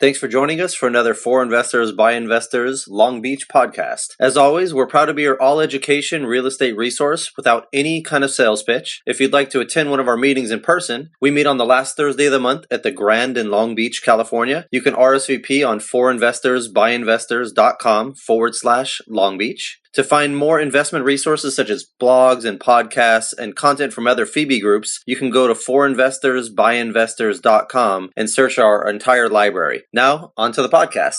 Thanks for joining us for another For Investors by Investors Long Beach podcast. As always, we're proud to be your all-education real estate resource without any kind of sales pitch. If you'd like to attend one of our meetings in person, we meet on the last Thursday of the month at the Grand in Long Beach, California. You can RSVP on forinvestorsbyinvestors.com/Long Beach. To find more investment resources such as blogs and podcasts and content from other FIBI groups, you can go to forinvestorsbyinvestors.com and search our entire library. Now, on to the podcast.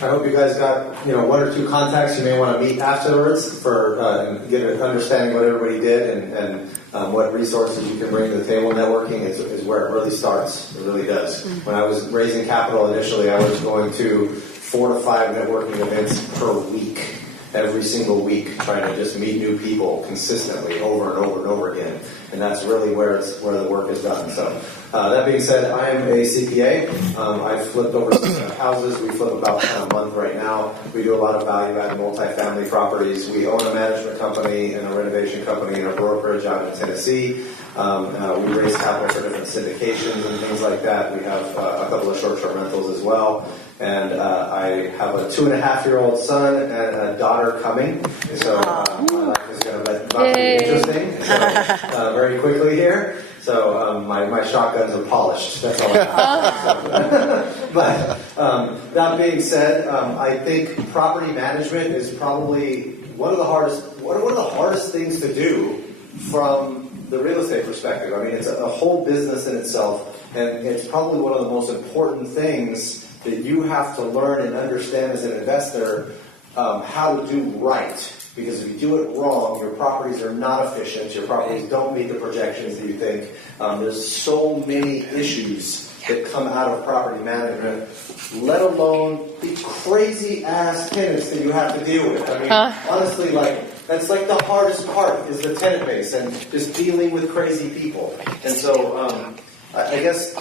I hope you guys got one or two contacts you may want to meet afterwards for get an understanding of what everybody did and what resources you can bring to the table. Networking is where it really starts. It really does. When I was raising capital initially, I was going to 4 to 5 networking events per week. Every single week, trying to just meet new people consistently over and over and over again. And that's really where the work is done. So that being said, I am a CPA. I've flipped over 600 houses. We flip about a month right now. We do a lot of value-added multifamily properties. We own a management company and a renovation company and a brokerage out in Tennessee. We raise capital for different syndications and things like that. We have a couple of short-term rentals as well. And I have a 2.5-year-old son and a daughter coming. So my life is going to be interesting very quickly here. So my shotguns are polished. That's all I have. But that being said, I think property management is probably one of the hardest things to do from the real estate perspective. I mean, it's a whole business in itself, and it's probably one of the most important things that you have to learn and understand as an investor how to do right. Because if you do it wrong, your properties are not efficient. Your properties don't meet the projections that you think. There's so many issues that come out of property management, let alone the crazy-ass tenants that you have to deal with. I mean, honestly, that's the hardest part is the tenant base and just dealing with crazy people. And so I guess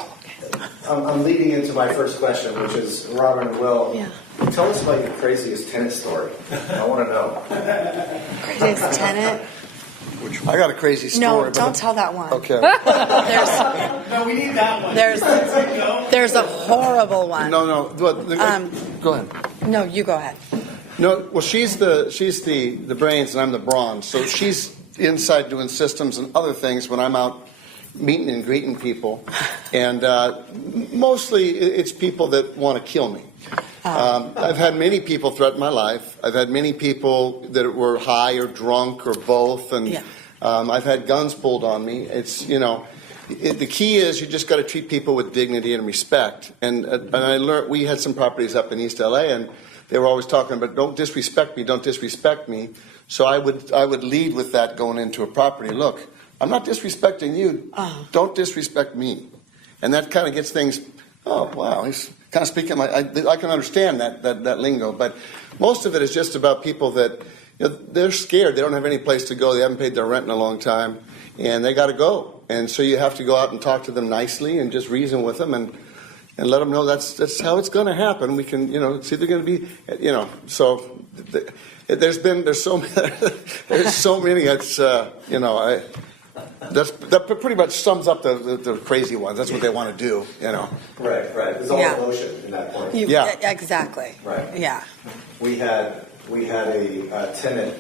I'm leading into my first question, which is, Robert and Will, tell us about your craziest tenant story. I want to know. Craziest tenant? I got a crazy story. No, don't tell that one. Okay. No, we need that one. There's a horrible one. No. Go ahead. No, you go ahead. No, well, she's the brains and I'm the brawn. So she's inside doing systems and other things when I'm out meeting and greeting people, and mostly it's people that want to kill me. I've had many people threaten my life. I've had many people that were high or drunk or both, and I've had guns pulled on me. It's the key is you just got to treat people with dignity and respect. And I learned, we had some properties up in East LA, and they were always talking about don't disrespect me. So I would lead with that going into a property. Look, I'm not disrespecting you. Don't disrespect me. And that kind of gets things, oh, wow, he's kind of speaking. I can understand that lingo. But most of it is just about people that they're scared. They don't have any place to go. They haven't paid their rent in a long time. And they got to go. And so you have to go out and talk to them nicely and just reason with them and let them know that's how it's going to happen. We can, it's either going to be, so there's so many. It's, that pretty much sums up the crazy ones. That's what they want to do, Right. There's all emotion in that point. Exactly. Right. Yeah. We had a tenant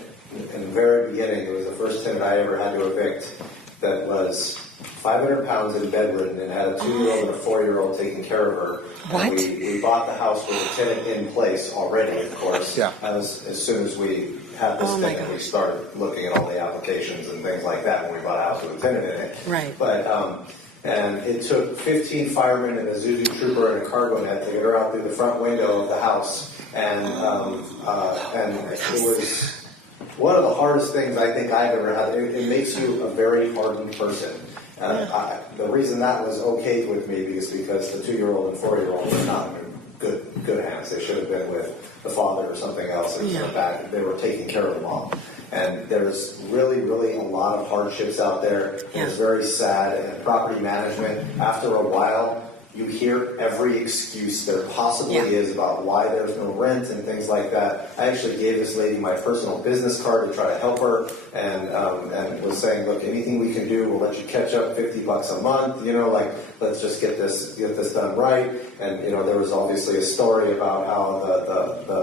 in the very beginning. It was the first tenant I ever had to evict that was 500 pounds and bedridden and had a 2-year-old and a 4-year-old taking care of her. What? And we bought the house with a tenant in place already, of course. Yeah. As soon as we had this tenant, we started looking at all the applications and things like that when we bought a house with a tenant in it. Right. But and it took 15 firemen and a Zuzu trooper and a cargo net to get her out through the front window of the house. And it was one of the hardest things I think I've ever had. It makes you a very hardened person. The reason that was okay with me is because the 2-year-old and 4-year-old were not in good hands. They should have been with the father or something else. They were taking care of the mom. And there's really, really a lot of hardships out there. It's very sad. And property management, after a while, you hear every excuse there possibly is about why there's no rent and things like that. I actually gave this lady my personal business card to try to help her, and was saying, look, anything we can do, we'll let you catch up $50 a month, let's just get this done right. And there was obviously a story about how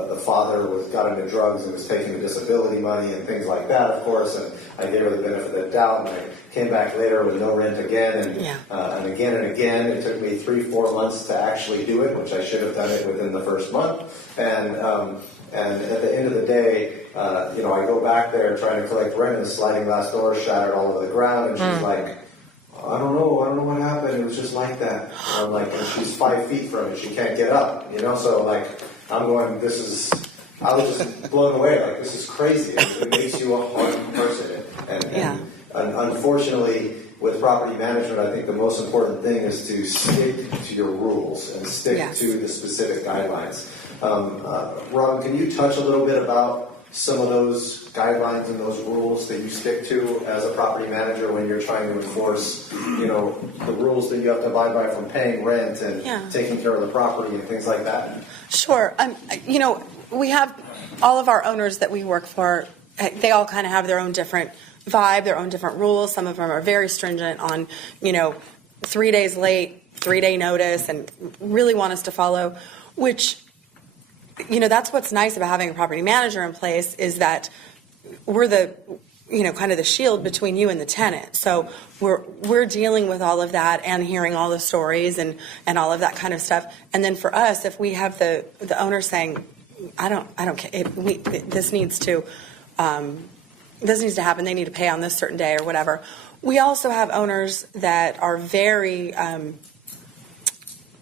the father got into drugs and was taking the disability money and things like that, of course, and I gave her the benefit of the doubt, and I came back later with no rent again, and again and again. It took me 3-4 months to actually do it, which I should have done it within the first month. And at the end of the day, I go back there trying to collect rent, and the sliding glass door shattered all over the ground, and she's like, I don't know what happened. It was just like that. I'm like, and she's 5 feet from it. She can't get up, So like, I'm going, I was just blown away. Like, this is crazy. It makes you a hard person. And unfortunately, with property management, I think the most important thing is to stick to your rules and stick to the specific guidelines. Ron, can you touch a little bit about some of those guidelines and those rules that you stick to as a property manager when you're trying to enforce, the rules that you have to abide by, from paying rent and taking care of the property and things like that? Sure. We have all of our owners that we work for, they all kind of have their own different vibe, their own different rules. Some of them are very stringent on, 3 days late, 3-day notice, and really want us to follow, which, that's what's nice about having a property manager in place, is that we're the, kind of the shield between you and the tenant. So we're dealing with all of that and hearing all the stories and all of that kind of stuff. And then for us, if we have the owner saying, I don't care, this needs to happen, they need to pay on this certain day or whatever. We also have owners that are very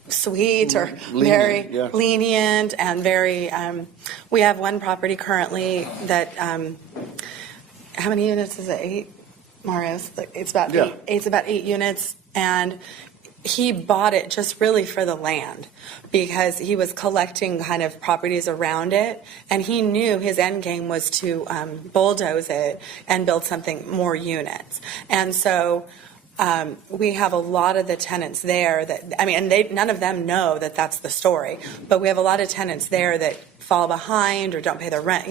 sweet or very lenient and very, we have one property currently that, how many units is it? 8, Marius? It's about 8. It's about 8 units, and he bought it just really for the land because he was collecting kind of properties around it, and he knew his end game was to bulldoze it and build something more units. And so we have a lot of the tenants there that, and none of them know that that's the story, but we have a lot of tenants there that fall behind or don't pay their rent,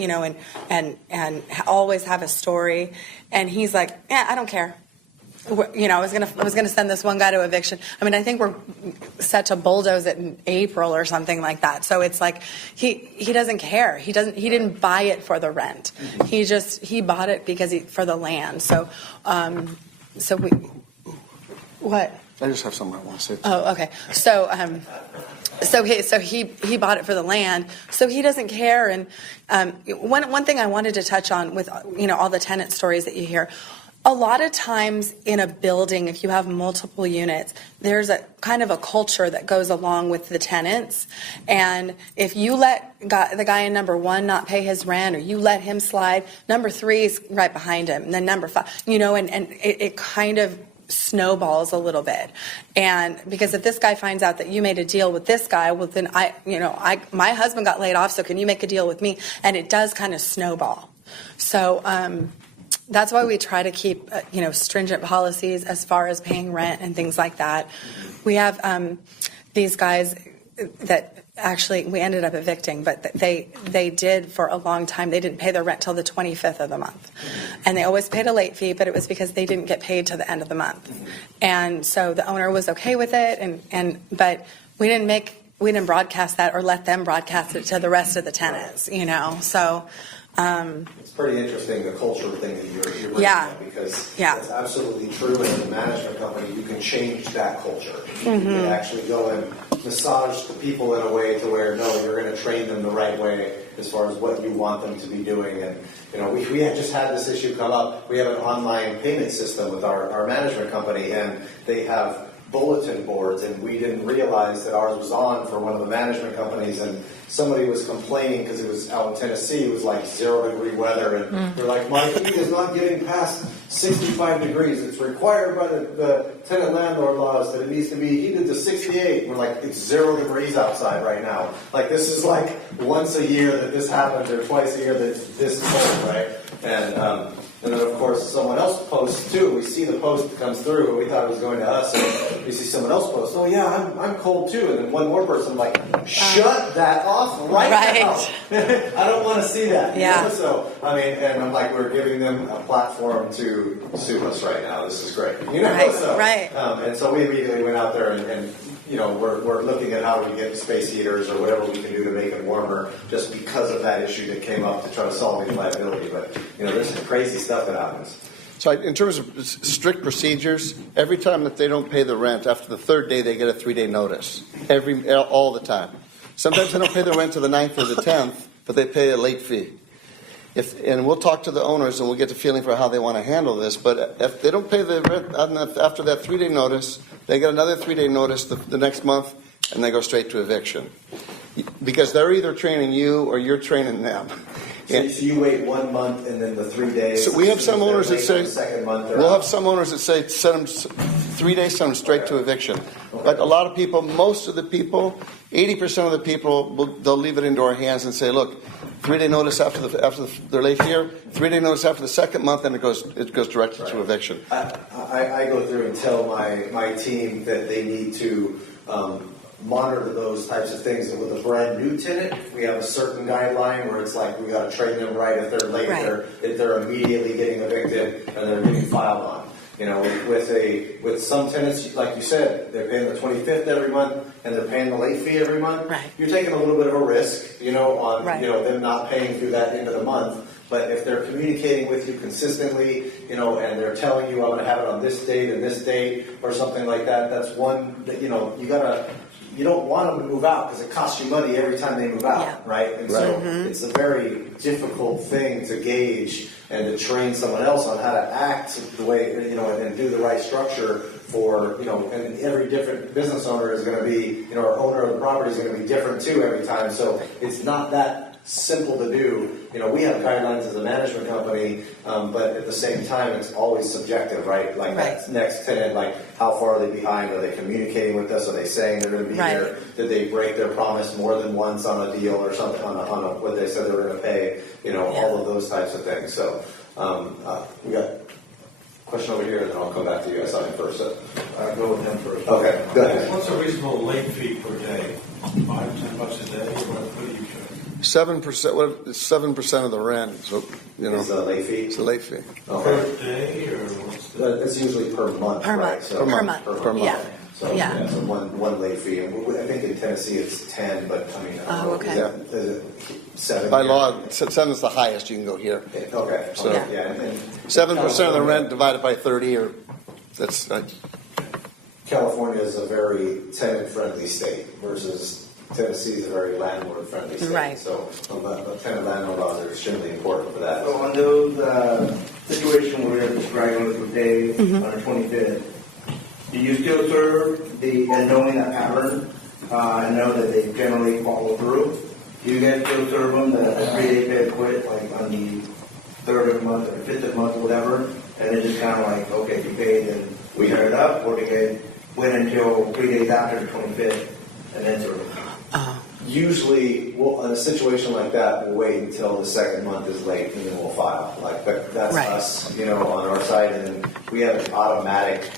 and always have a story. And he's like, I don't care. I was gonna send this one guy to eviction. I think we're set to bulldoze it in April or something like that. So it's like he doesn't care. He didn't buy it for the rent. He bought it because for the land. So we. What? I just have something I want to say. Oh, okay. So he bought it for the land, so he doesn't care. And one thing I wanted to touch on with all the tenant stories that you hear, a lot of times in a building, if you have multiple units, there's a kind of a culture that goes along with the tenants. And if you let the guy in number 1 not pay his rent, or you let him slide, number 3 is right behind him, and then number 5, and it kind of snowballs a little bit. And because if this guy finds out that you made a deal with this guy, well, then my husband got laid off, so can you make a deal with me? And it does kind of snowball. So that's why we try to keep stringent policies as far as paying rent and things like that. We have these guys that actually we ended up evicting, but they did for a long time. They didn't pay their rent till the 25th of the month, and they always paid a late fee, but it was because they didn't get paid till the end of the month. And so the owner was okay with it, but we didn't broadcast that or let them broadcast it to the rest of the tenants. So. It's pretty interesting, the culture thing that you're bringing up, because it's absolutely true. As a management company, you can change that culture. You can actually go and massage the people in a way to where, no, you're going to train them the right way as far as what you want them to be doing. And we had just had this issue come up. We have an online payment system with our management company, and they have bulletin boards, and we didn't realize that ours was on for one of the management companies, and somebody was complaining because it was out in Tennessee. It was like 0-degree weather, and they're like, my heat is not getting past 65 degrees. It's required by the tenant landlord laws that it needs to be heated to 68. We're like, it's 0 degrees outside right now. Like, this is like once a year that this happens, or twice a year that it's this cold, right? And then, of course, someone else posts too. We see the post that comes through, and we thought it was going to us, and we see someone else post, oh yeah, I'm cold too. And then one more person like, shut that off right now. I don't want to see that. Yeah. You know? So, I mean, and I'm like, we're giving them a platform to sue us right now. This is great. You know? Right, So, right. And so we immediately went out there and you know, we're looking at how we get space heaters or whatever we can do to make it warmer just because of that issue that came up to try to solve any liability. But, you know, there's some crazy stuff that happens. So in terms of strict procedures, every time that they don't pay the rent, after the third day, they get a 3-day notice. All the time. Sometimes they don't pay the rent to the 9th or the 10th, but they pay a late fee. And we'll talk to the owners and we'll get the feeling for how they want to handle this. But if they don't pay the rent after that 3-day notice, they get another 3-day notice the next month, and they go straight to eviction. Because they're either training you or you're training them. So you wait 1 month and then the 3 days. So we have some owners that say, second month we'll have some owners that say send them 3 days, send them straight to eviction. But a lot of people, most of the people, 80% of the people, they'll leave it into our hands and say, look, 3-day notice after they're late here, 3-day notice after the second month, and it goes directly to eviction. I go through and tell my team that they need to monitor those types of things. And with a brand new tenant, we have a certain guideline where it's like we got to train them right. If they're late, if they're immediately getting evicted and they're getting filed on. You know, with some tenants, like you said, they're paying the 25th every month and they're paying the late fee every month. Right. You're taking a little bit of a risk, you know, on you know them not paying through that end of the month. But if they're communicating with you consistently, you know, and they're telling you I'm going to have it on this date and this date or something like that, that's one that you know you don't want them to move out because it costs you money every time they move out, right? And so it's a very difficult thing to gauge and to train someone else on how to act the way, you know, and do the right structure for, you know, and every different business owner is going to be, you know, or owner of the property is going to be different too every time. So it's not that simple to do. You know, we have guidelines as a management company, but at the same time, it's always subjective, right? Like that next tenant, like how far are they behind? Are they communicating with us? Are they saying they're going to be there? Did they break their promise more than once on a deal or something on a what they said they were going to pay? You know, all of those types of things. So we got a question over here, and then I'll come back to you. I saw him first. I'll go with him first. Okay, go ahead. What's a reasonable late fee per day? $5-10 a day? What do you charge? 7% of the rent. So It's a late fee. It's a late fee. Per day, or what's the... It's usually per month. Per right? month. So Per month. Per month. Yeah. So, so one late fee. And I think in Tennessee it's 10, but I mean, I don't know. okay. Is it 7? By law, 7 is the highest you can go here. Okay. So, and 7% of the rent divided by 30, or that's California is a very tenant-friendly state versus Tennessee is a very landlord-friendly state. Right. So tenant landlord laws are extremely important for that. So on those situation where you're describing with Dave on the 25th, do you still serve and knowing that pattern and know that they generally follow through? Do you guys still serve them the 3-day pay quit, like on the 3rd of the month or 5th of the month or whatever, and it's just kind of like, okay, if you paid and we turn it up, or do you wait until 3 days after the 25th and then serve them? Usually, in a situation like that, we'll wait until the second month is late and then we'll file. Like that's us, you know, on our side, and then we have an automatic.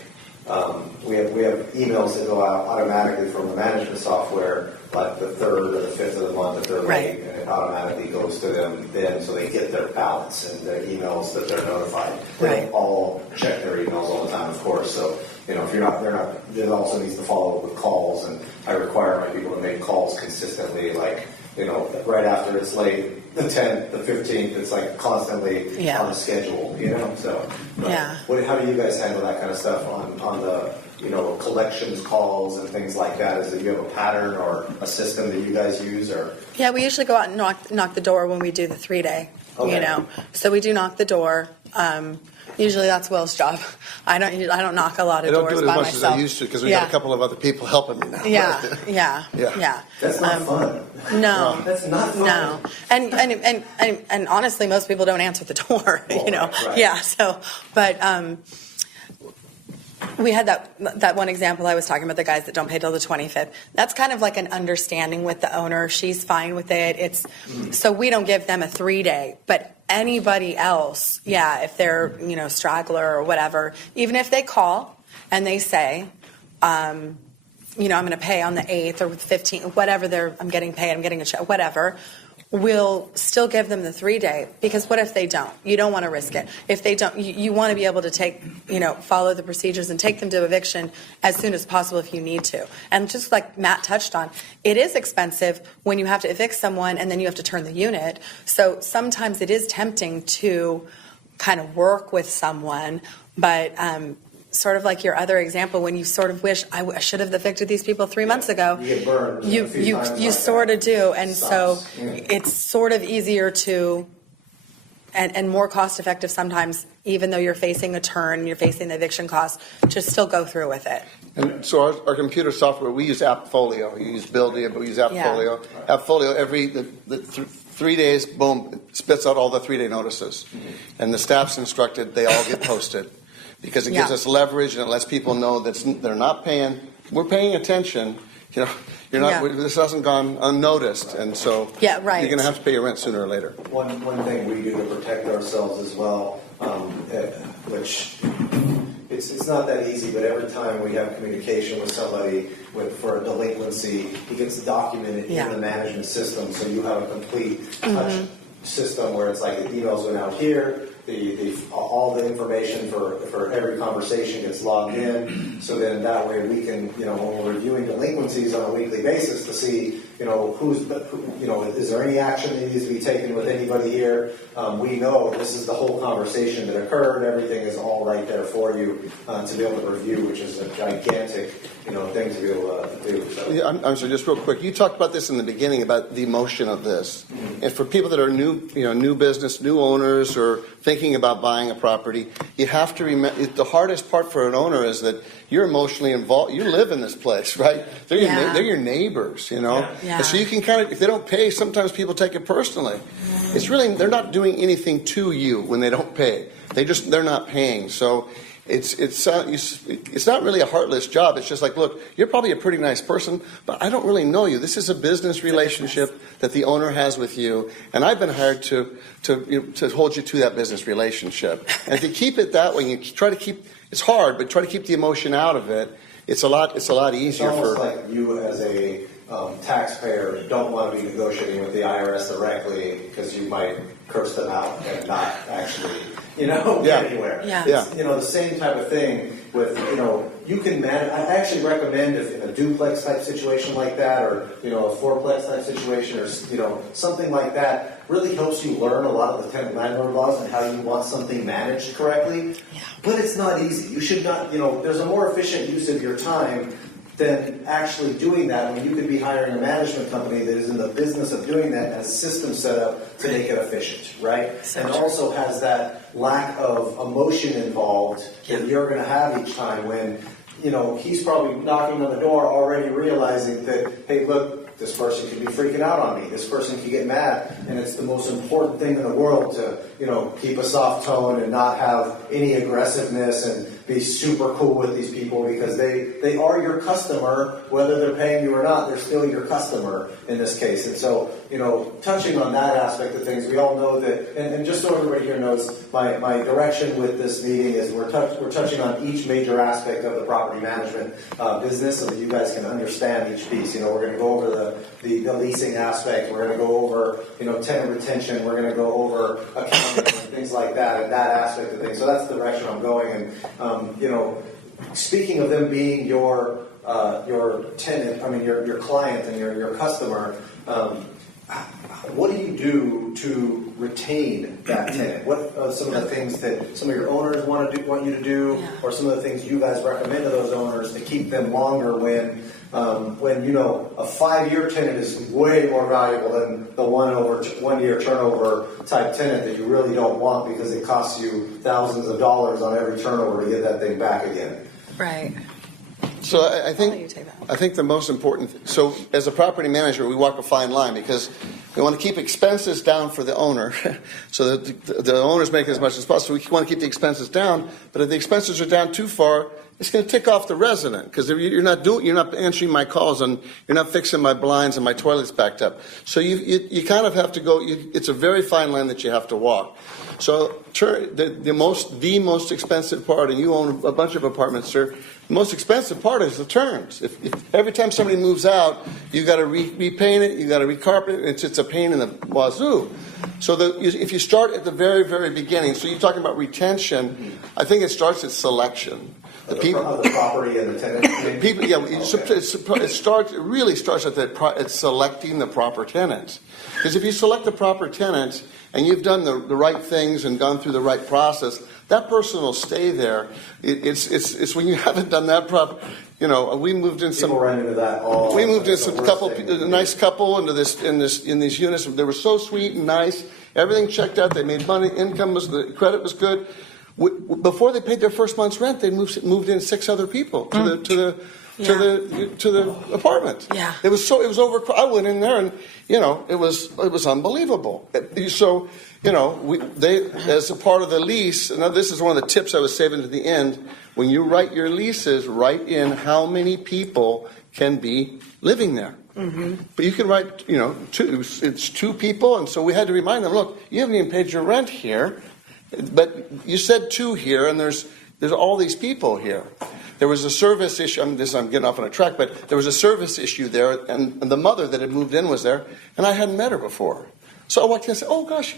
We have emails that go out automatically from the management software, like the 3rd or the 5th of the month if they're late, and it automatically goes to them then, so they get their balance and their emails that they're notified. They don't all check their emails all the time, of course. So you know, if they're not. There also needs to follow up with calls, and I require my people to make calls consistently, like, you know, right after it's late, the 10th, the 15th, it's like constantly on the schedule, you know. So, how do you guys handle that kind of stuff on the, you know, collections calls and things like that? Is that you have a pattern or a system that you guys use, or? Yeah, we usually go out and knock the door when we do the 3-day. You know, so we do knock the door. Usually that's Will's job. I don't knock a lot of doors by myself. I don't do it as much as I used to because we got a couple of other people helping me now. Yeah. That's not fun. No, that's not fun. No, and honestly, most people don't answer the door. Well, you know, right. So, but We had that one example I was talking about, the guys that don't pay till the 25th. That's kind of like an understanding with the owner. She's fine with it. So we don't give them a 3-day, but anybody else, if they're, straggler or whatever, even if they call and they say, I'm going to pay on the 8th or the 15th, whatever I'm getting paid, I'm getting a check, whatever, we'll still give them the 3-day, because what if they don't? You don't want to risk it. If they don't, you want to be able to follow the procedures and take them to eviction as soon as possible if you need to. And just like Matt touched on, it is expensive when you have to evict someone and then you have to turn the unit. So sometimes it is tempting to kind of work with someone, but sort of like your other example, when you sort of wish I should have evicted these people 3 months ago. You get burned. You sort of do, and so it's sort of easier to and more cost effective sometimes, even though you're facing a turn, you're facing the eviction costs, to still go through with it. And so our computer software, we use AppFolio. You use Buildia, but we use AppFolio. Yeah. AppFolio, every 3 days, boom, it spits out all the 3-day notices. Mm-hmm. And the staff's instructed, they all get posted. Because it gives us leverage and it lets people know that they're not paying. We're paying attention. You're not. This hasn't gone unnoticed, and so you're going to have to pay your rent sooner or later. One thing we do to protect ourselves as well, which it's not that easy, but every time we have communication with somebody for a delinquency, it gets documented in the management system, so you have a complete touch system where it's like the emails went out here. All the information for every conversation gets logged in, so then that way we can, when we're reviewing delinquencies on a weekly basis to see, is there any action that needs to be taken with anybody here? We know this is the whole conversation that occurred. Everything is all right there for you to be able to review, which is a gigantic, thing to be able to do. So. Yeah, I'm sorry, just real quick. You talked about this in the beginning about the emotion of this, and for people that are new business, new owners, or thinking about buying a property, you have to remember the hardest part for an owner is that you're emotionally involved. You live in this place, right? They're your neighbors, Yeah. And so you can kind of, if they don't pay, sometimes people take it personally. It's really, they're not doing anything to you when they don't pay. They're not paying. So it's not really a heartless job. It's just like, look, you're probably a pretty nice person, but I don't really know you. This is a business relationship that the owner has with you, and I've been hired to hold you to that business relationship. And if you keep it that way, you try to keep. It's hard, but try to keep the emotion out of it. It's a lot easier. It's almost like you as a taxpayer don't want to be negotiating with the IRS directly because you might curse them out and not actually, get anywhere. Yeah. It's, the same type of thing with, you can manage. I actually recommend if in a duplex type situation like that, or a fourplex type situation, or something like that, really helps you learn a lot of the tenant landlord laws and how you want something managed correctly. Yeah. But it's not easy. You should not. There's a more efficient use of your time than actually doing that when you could be hiring a management company that is in the business of doing that and has systems set up to make it efficient, right? So and also has that lack of emotion involved that you're going to have each time when, he's probably knocking on the door already realizing that, hey, look, this person could be freaking out on me. This person could get mad. And it's the most important thing in the world to, keep a soft tone and not have any aggressiveness and be super cool with these people because they are your customer, whether they're paying you or not, they're still your customer in this case. And so, touching on that aspect of things, we all know that, and just so everybody here knows, my direction with this meeting is we're touching on each major aspect of the property management business so that you guys can understand each piece. We're going to go over the leasing aspect, we're going to go over, tenant retention, we're going to go over accounting and things like that, and that aspect of things. So that's the direction I'm going. And, speaking of them being your tenant, your client and your customer, what do you do to retain that tenant? What are some of the things that some of your owners want you to do, or some of the things you guys recommend to those owners to keep them longer when a 5-year tenant is way more valuable than the 1 year turnover type tenant that you really don't want because it costs you thousands of dollars on every turnover to get that thing back again. Right. So I think the most important. So as a property manager, we walk a fine line because We want to keep expenses down for the owner, so that the owner's making as much as possible. We want to keep the expenses down, but if the expenses are down too far, it's going to tick off the resident, because you're not answering my calls, and you're not fixing my blinds and my toilet's backed up. So you kind of have to go. It's a very fine line that you have to walk. So the most expensive part, and you own a bunch of apartments, sir. The most expensive part is the turns. If every time somebody moves out, you got to repaint it, you got to recarpet it. It's a pain in the wazoo. So if you start at the very, very beginning, so you're talking about retention, I think it starts at selection. The property and the tenant. People, yeah, it really starts at selecting the proper tenants. Because if you select the proper tenants and you've done the right things and gone through the right process, that person will stay there. It's when you haven't done that proper. You know, we moved in some. People run into that all. We moved in some a nice couple into in these units. They were so sweet and nice. Everything checked out. They made money. The credit was good. Before they paid their first month's rent, they moved in 6 other people to the apartment. Yeah. It was over. I went in there and it was unbelievable. So they as a part of the lease. Now this is one of the tips I was saving to the end. When you write your leases, write in how many people can be living there. Mm-hmm. But you can write it's 2 people, and so we had to remind them, look, you haven't even paid your rent here. But you said 2 here, and there's all these people here. There was a service issue. I'm getting off on a track, but there was a service issue there, and the mother that had moved in was there, and I hadn't met her before. So I walked in and said, "Oh gosh,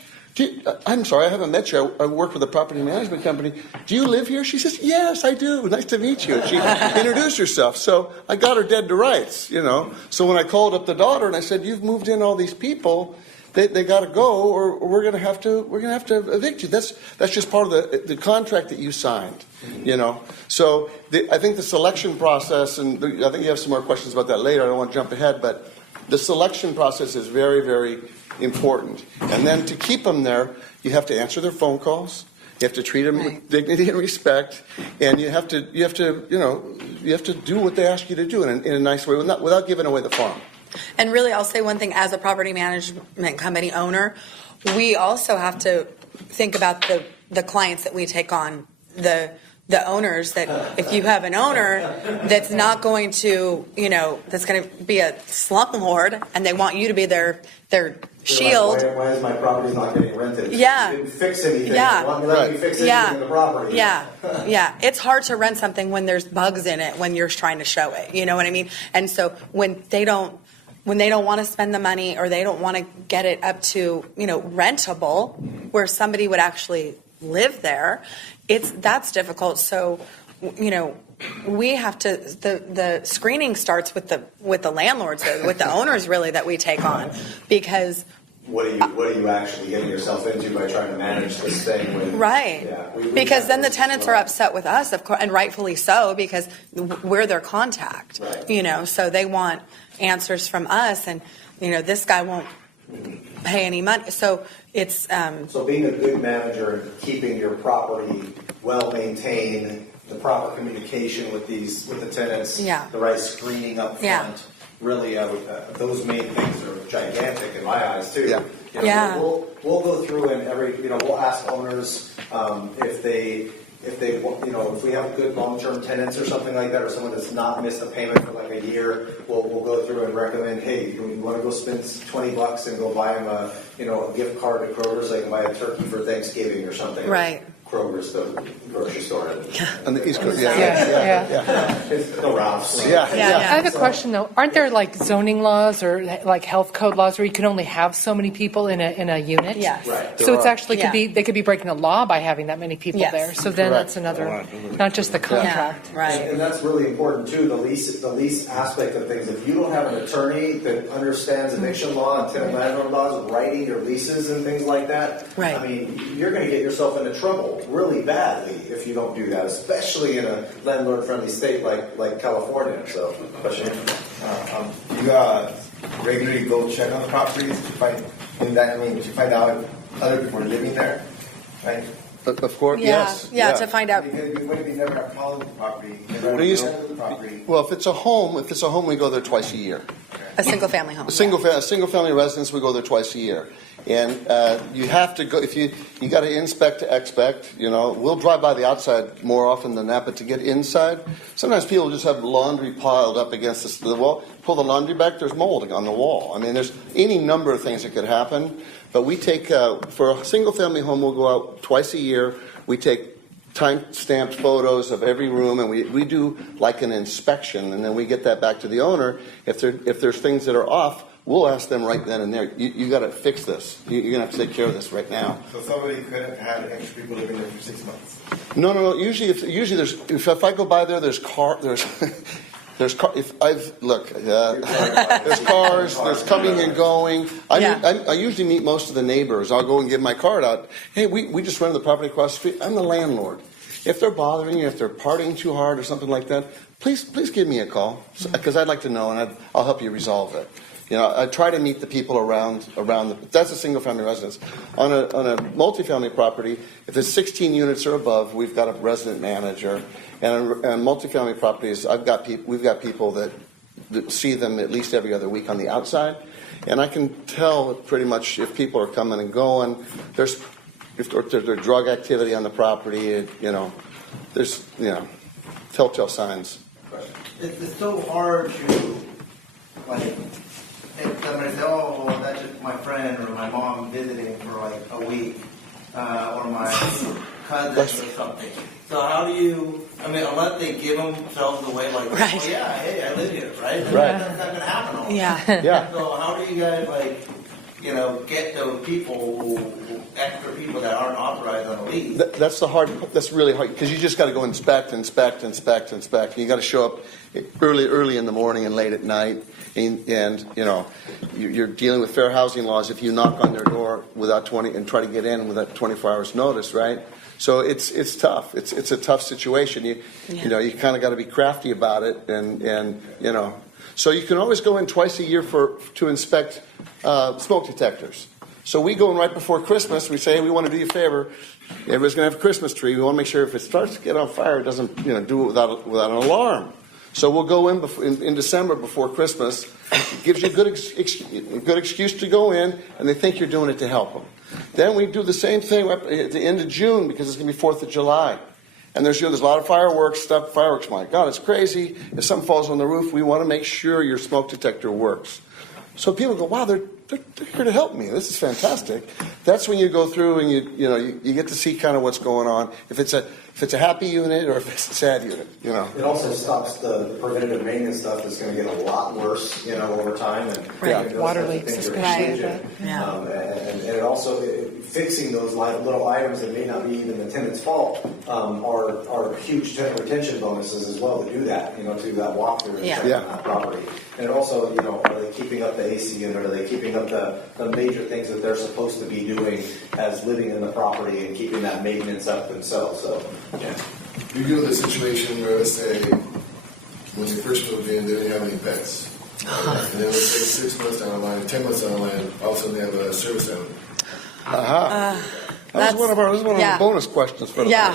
I'm sorry, I haven't met you. I work with a property management company. Do you live here?" She says, "Yes, I do. Nice to meet you." And she introduced herself. So I got her dead to rights, So when I called up the daughter and I said, "You've moved in all these people. They got to go, or we're going to have to evict you." That's just part of the contract that you signed, So I think the selection process, and I think you have some more questions about that later. I don't want to jump ahead, but the selection process is very, very important. And then to keep them there, you have to answer their phone calls. You have to treat them with dignity and respect, and you have to do what they ask you to do in a nice way, without giving away the farm. And really, I'll say one thing, as a property management company owner, we also have to think about the clients that we take on, the owners, that if you have an owner that's not going to, that's going to be a slumlord, and they want you to be their shield. Like, why is my property not getting rented? Yeah. You didn't fix anything. Yeah. Why don't you let me fix anything in the property? Yeah. It's hard to rent something when there's bugs in it when you're trying to show it. You know what I mean? And so when they don't want to spend the money, or they don't want to get it up to, rentable, where somebody would actually live there, that's difficult. So, we have to, the screening starts with the landlords, with the owners really, that we take on, because what are you actually getting yourself into by trying to manage this thing? Right. Yeah, because then the tenants are upset with us, of course, and rightfully so, because we're their contact. Right. So they want answers from us, and this guy won't pay any money. So it's so being a good manager and keeping your property well maintained, the proper communication with the tenants, the right screening up front. Yeah. Really, those main things are gigantic in my eyes too. Yeah. We'll go through and we'll ask owners if we have good long-term tenants or something like that, or someone that's not missed a payment for like a year, we'll go through and recommend, hey, you want to go spend $20 and go buy them a gift card to Kroger so they can buy a turkey for Thanksgiving or something. Right. Kroger's the grocery store. On the East Coast, It's the Ralph's. Yeah. I have a question though. Aren't there like zoning laws or like health code laws where you can only have so many people in a unit? Yes. Right. So it's actually they could be breaking a law by having that many people Yes. there. So then that's another, not just the contract. Yeah, right. And that's really important too, the lease aspect of things. If you don't have an attorney that understands eviction law and tenant landlord laws, writing your leases and things like that, Right. I mean, you're going to get yourself into trouble really badly if you don't do that, especially in a landlord-friendly state like California. So, question. You regularly go check on the properties to find out if other people are living there, right? Of course, Yeah. yes. Yeah, to find out. Because what if you never have problems with the property? You never We used- know the property. Well, if it's a home, we go there twice a year. A single-family home. A single-family residence, we go there twice a year. And you have to go, if you got to inspect to expect, we'll drive by the outside more often than that, but to get inside, sometimes people just have laundry piled up against the wall. Pull the laundry back, there's mold on the wall. I mean, there's any number of things that could happen. But we take, for a single-family home, we'll go out twice a year. We take time-stamped photos of every room, and we do like an inspection, and then we get that back to the owner. If there's things that are off, we'll ask them right then and there, you got to fix this. You're going to have to take care of this right now. So somebody couldn't have extra people living there for 6 months? No. Usually there's, if I go by there, there's cars, there's cars, there's coming and going. I usually meet most of the neighbors. I'll go and give my card out. Hey, we just rented the property across the street. I'm the landlord. If they're bothering you, if they're partying too hard or something like that, please give me a call, because I'd like to know, and I'll help you resolve it. I try to meet the people around that's a single-family residence. On a multifamily property, if there's 16 units or above, we've got a resident manager. And on multifamily properties, we've got people that see them at least every other week on the outside. And I can tell pretty much if people are coming and going. If there's drug activity on the property, there's telltale signs. It's so hard to, if somebody says, oh, well, that's just my friend or my mom visiting for a week, or my cousin or something. So how do you, unless they give themselves away, right. Oh yeah, hey, I live here, right? Right. That's not going to happen all the Yeah. time. Yeah. So how do you guys, get those people, extra people that aren't authorized on the lease? That's really hard, because you just got to go inspect. And you got to show up early in the morning and late at night. And you're dealing with fair housing laws if you knock on their door and try to get in without 24 hours notice, right? So it's tough. It's a tough situation. You kind of got to be crafty about it, and so you can always go in twice a year to inspect smoke detectors. So we go in right before Christmas. We say, hey, we want to do you a favor. Everybody's going to have a Christmas tree. We want to make sure if it starts to get on fire, it doesn't do it without an alarm. So we'll go in December before Christmas. It gives you a good excuse to go in, and they think you're doing it to help them. Then we do the same thing at the end of June, because it's going to be 4th of July. And there's a lot of fireworks stuff. Fireworks, my God, it's crazy. If something falls on the roof, we want to make sure your smoke detector works. So people go, wow, they're here to help me. This is fantastic. That's when you go through and you get to see kind of what's going on. If it's a happy unit or if it's a sad unit, It also stops the preventative maintenance stuff that's going to get a lot worse, over time. And Water leaks especially. And it also fixing those little items that may not be even the tenant's fault are huge tenant retention bonuses as well to do that. To that walkthrough and on that property. And it also, are they keeping up the AC unit? Are they keeping up the major things that they're supposed to be doing as living in the property and keeping that maintenance up themselves? So, You deal with a situation where, let's say, when they first moved in, they didn't have any pets. And then let's say 6 months down the line, 10 months down the line, all of a sudden they have a service animal. That was one of our bonus questions for the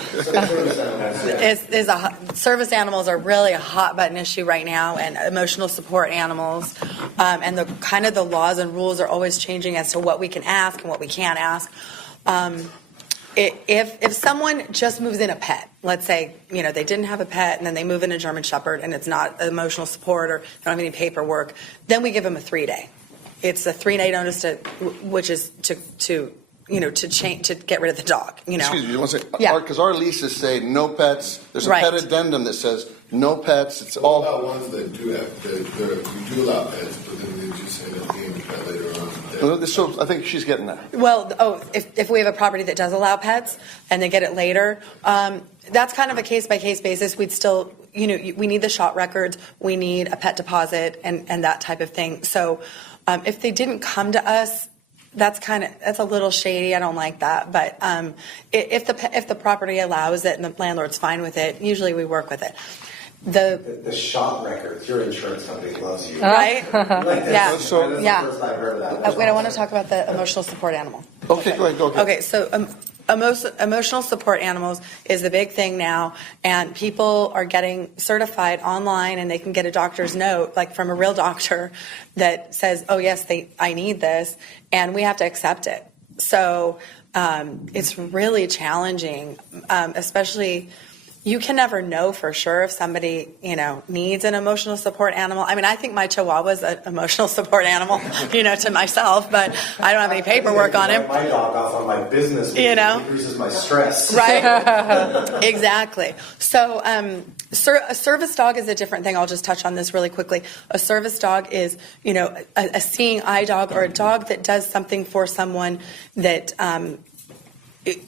Service animals are really a hot button issue right now, and emotional support animals, and the laws and rules are always changing as to what we can ask and what we can't ask. If someone just moves in a pet, let's say they didn't have a pet and then they move in a German Shepherd and it's not emotional support or they don't have any paperwork, then we give them a 3-day. It's a 3-day notice which is to get rid of the dog. Excuse me, you want to say, because our leases say no pets. There's a pet addendum that says no pets. It's all about ones that do have, we do allow pets, but then they just say that they have pet later on. So I think she's getting that. Well, if we have a property that does allow pets and they get it later, that's kind of a case-by-case basis. We'd still, we need the shot records, we need a pet deposit and that type of thing. So if they didn't come to us, that's a little shady. I don't like that. But if the property allows it and the landlord's fine with it, usually we work with it. The shot records, your insurance company loves you. Right? That's the first I've heard of that. Wait, I want to talk about the emotional support animal. Okay, go ahead. Okay, so Emotional support animals is the big thing now, and people are getting certified online, and they can get a doctor's note, like from a real doctor, that says, "Oh yes, I need this," and we have to accept it. So it's really challenging, especially. You can never know for sure if somebody, needs an emotional support animal. I mean, I think my Chihuahua's an emotional support animal, to myself, but I don't have any paperwork on him. My dog off on my business, because it increases my stress. Right. Exactly. So a service dog is a different thing. I'll just touch on this really quickly. A service dog is, a seeing eye dog, or a dog that does something for someone that,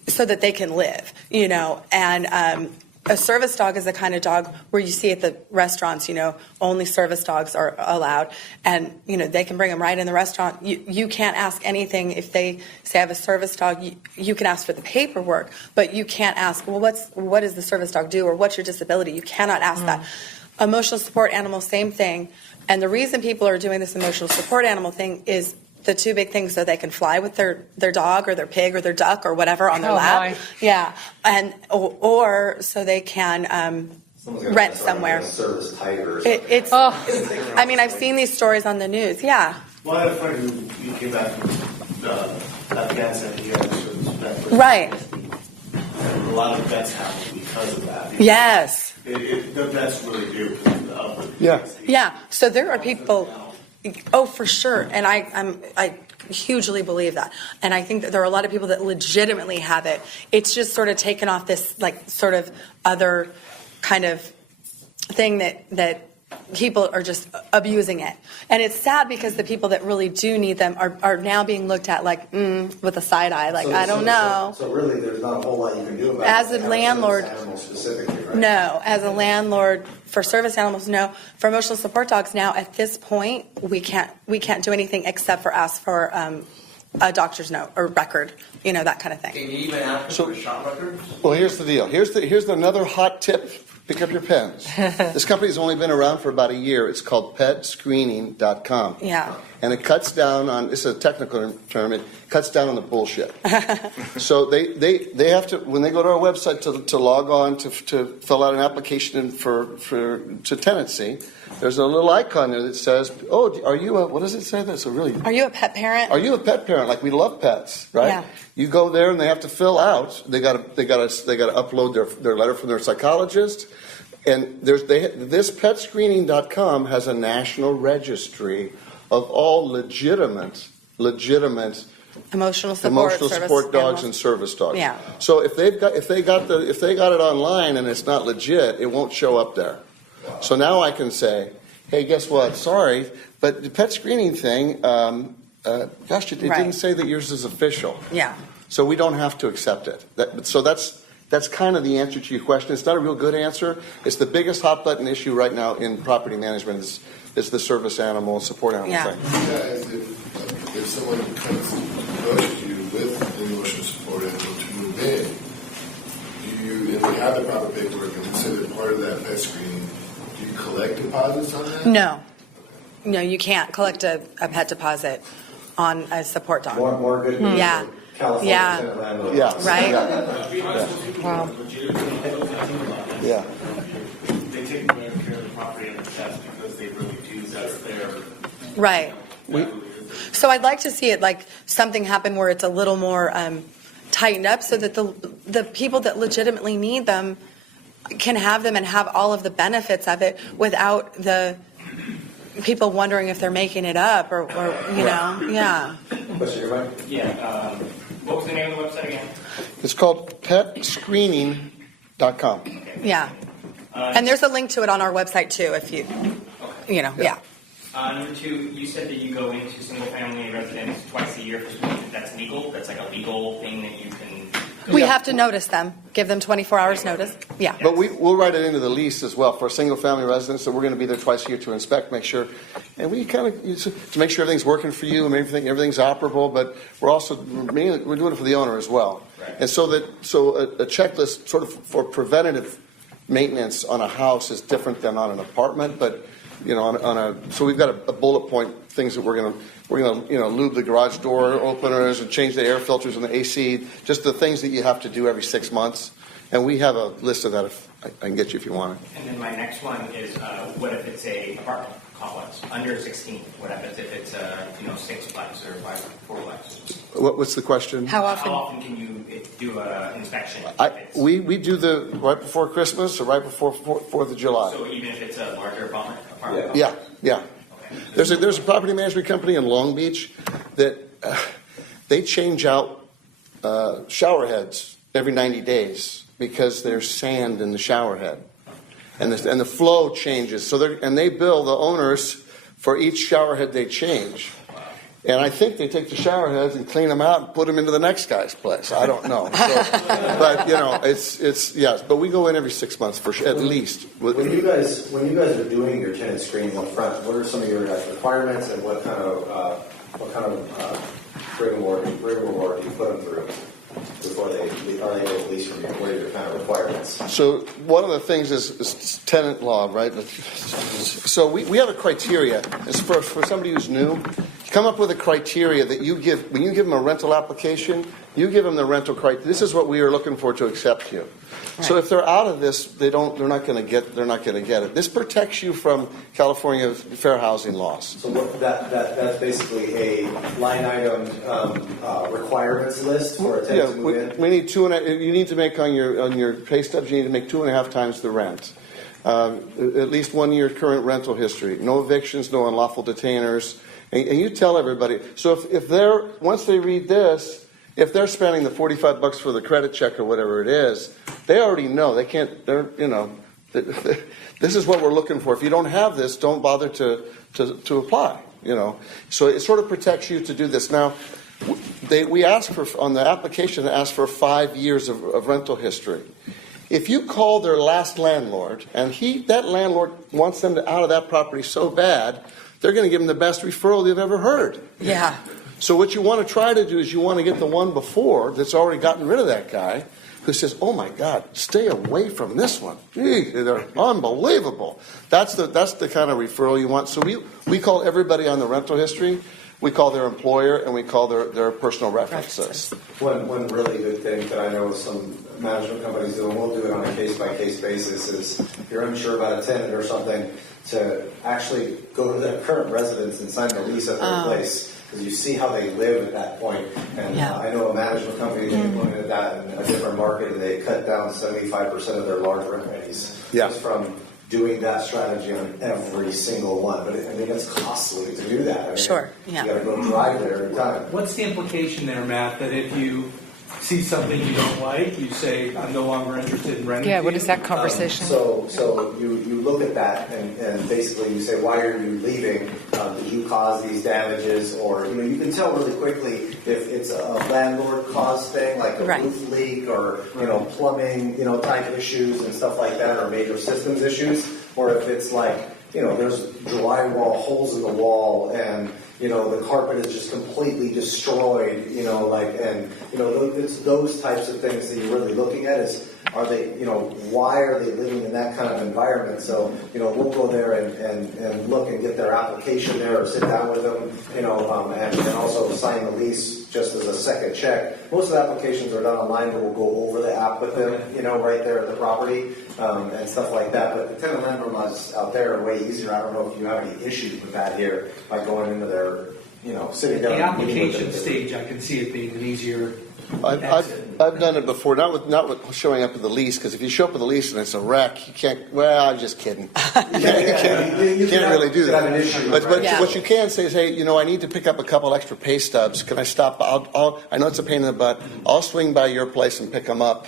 so that they can live, and a service dog is the kind of dog where you see at the restaurants, only service dogs are allowed, and they can bring them right in the restaurant. You can't ask anything if they say I have a service dog. You can ask for the paperwork, but you can't ask, well, what does the service dog do, or what's your disability? You cannot ask that. Emotional support animal, same thing. And the reason people are doing this emotional support animal thing is the two big things, so they can fly with their dog or their pig or their duck or whatever on their lap. My. Yeah, and or so they can rent somewhere. Service tiger or something. I mean, I've seen these stories on the news. Yeah. Well, I had a friend who came back from Afghanistan. He had a service vet. Right. And a lot of vets have it because of that. Yes. The vets really do. Yeah. So there are people. Oh, for sure, and I hugely believe that, and I think that there are a lot of people that legitimately have it. It's just sort of taken off this sort of other kind of thing that people are just abusing it, and it's sad because the people that really do need them are now being looked at with a side eye, I don't know. So really, there's not a whole lot you can do about it. As a landlord, specifically, right? No. As a landlord. For service animals, no. For emotional support dogs, now at this point, we can't do anything except for ask for a doctor's note or record, that kind of thing. Can you even ask for a shot record? Well, here's the deal. Here's another hot tip. Pick up your pens. This company's only been around for about a year. It's called PetScreening.com. Yeah. And it cuts down on, this is a technical term, it cuts down on the bullshit. So they have to, when they go to our website to log on to fill out an application to tenancy, there's a little icon there that says, are you what does it say? That's a really... Are you a pet parent? Are you a pet parent? Like, we love pets, right? Yeah. You go there and they have to fill out. They got to upload their letter from their psychologist, and this PetScreening.com has a national registry of all legitimate emotional support dogs animals. and service dogs. Yeah. So if they got it online and it's not legit, it won't show up there. So now I can say, hey, guess what? Sorry, but the pet screening thing, it didn't say that yours is official. Yeah. So we don't have to accept it. That's kind of the answer to your question. It's not a real good answer. It's the biggest hot button issue right now in property management is the service animal support animal thing. Yeah, if someone comes approaches you with an emotional support animal to move in, and they have the proper paperwork, and they say they're part of that pet screening, do you collect deposits on that? No. No, you can't collect a pet deposit on a support dog. More good news. Yeah. California. Yeah. Right? Wow. Yeah. They take care of the property and the test because they really do. That's their... Right. So I'd like to see it something happen where it's a little more tightened up so that the people that legitimately need them can have them and have all of the benefits of it without the people wondering if they're making it up or yeah. What was the name of the website again? It's called PetScreening.com. Yeah. And there's a link to it on our website too if you, yeah. Number two, you said that you go into single-family residence twice a year for something that's legal. That's like a legal thing that you can... We have to notice them, give them 24 hours notice. Yeah. But we'll write it into the lease as well for a single-family residence. So we're going to be there twice a year to inspect, make sure, and we kind of to make sure everything's working for you and everything's operable. But we're doing it for the owner as well. Right. And so a checklist sort of for preventative maintenance on a house is different than on an apartment, but so we've got a bullet point things that we're gonna lube the garage door openers and change the air filters and the AC, just the things that you have to do every 6 months. And we have a list of that. If I can get you if you want it. And then my next one is, what if it's a apartment complex under 16? What happens if it's a 6-plex or 4-plex? What's the question? How often? How often can you do an inspection? We do the right before Christmas or right before 4th of July. So even if it's a larger apartment complex? Yeah. Okay. There's a property management company in Long Beach that they change out shower heads every 90 days because there's sand in the shower head, and the flow changes. So they bill the owners for each shower head they change. And I think they take the shower heads and clean them out and put them into the next guy's place. I don't know. But it's yes. But we go in every 6 months for sure, at least. When you guys are doing your tenant screening up front, what are some of your guys' requirements, and what kind of rigmarole do you put them through before they are able to lease from you? What are your kind of requirements? So one of the things is tenant law, right? So we have a criteria. It's for somebody who's new. Come up with a criteria that you give when you give them a rental application. You give them the rental criteria. This is what we are looking for to accept you. Right. So if they're out of this, they're not going to get it. This protects you from California fair housing laws. So that's basically a line item requirements list for a tenant to move in. We need you need to make on your pay stubs. You need to make 2.5 times the rent. At least 1 year current rental history. No evictions. No unlawful detainers. And you tell everybody. So if they're once they read this, if they're spending the $45 for the credit check or whatever it is, they already know they can't. This is what we're looking for. If you don't have this, don't bother to apply. So it sort of protects you to do this. Now, we ask for on the application. They ask for 5 years of rental history. If you call their last landlord and that landlord wants them out of that property so bad, they're going to give them the best referral they've ever heard. Yeah. So what you want to try to do is you want to get the one before that's already gotten rid of that guy who says, oh my God, stay away from this one. Gee, they're unbelievable. That's the kind of referral you want. So we call everybody on the rental history. We call their employer and we call their personal references. One really good thing that I know some management companies do, and we'll do it on a case-by-case basis, is if you're unsure about a tenant or something, to actually go to their current residence and sign the lease at their place, because you see how they live at that point. And I know a management company that implemented that in a different market, and they cut down 75% of their large rent rates just from doing that strategy on every single one. But it's costly to do that. Sure. Yeah. You got to go drive there every time. What's the implication there, Matt, that if you see something you don't like, you say, I'm no longer interested in renting? Yeah, what is that conversation? So you look at that and basically you say, why are you leaving? Did you cause these damages? Or you can tell really quickly if it's a landlord caused thing, like a roof leak or plumbing type issues and stuff like that, or major systems issues, or if it's like there's drywall holes in the wall and the carpet is just completely destroyed, it's those types of things that you're really looking at is, are they, why are they living in that kind of environment? So, we'll go there and look and get their application there or sit down with them, and also sign the lease just as a second check. Most of the applications are done online, but we'll go over the app with them, right there at the property, and stuff like that. But the tenant landlord laws out there are way easier. I don't know if you have any issues with that here by going into their, sitting down. The application stage, I can see it being an easier. I've done it before, not with showing up with the lease, because if you show up with the lease and it's a wreck, you can't. Well, I'm just kidding. You can't really do that. But what you can say is, hey, I need to pick up a couple extra pay stubs. Can I stop? I know it's a pain in the butt. I'll swing by your place and pick them up.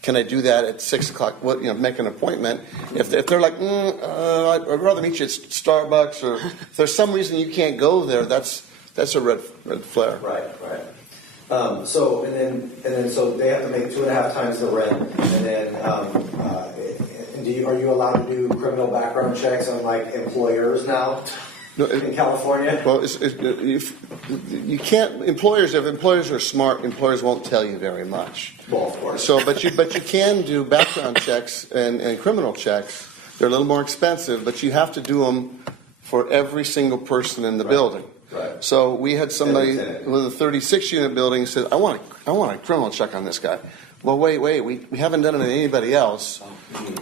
Can I do that at 6 o'clock? Make an appointment. If they're like, I'd rather meet you at Starbucks, or if there's some reason you can't go there, that's a red flare. Right. So they have to make 2.5 times the rent, and then are you allowed to do criminal background checks on employers now in California? Well, you can't. If employers are smart, employers won't tell you very much. Well, of course. So, but you can do background checks and criminal checks They're a little more expensive, but you have to do them for every single person in the building. Right. So we had somebody with a 36-unit building said, I want a criminal check on this guy. Well, wait, we haven't done it on anybody else.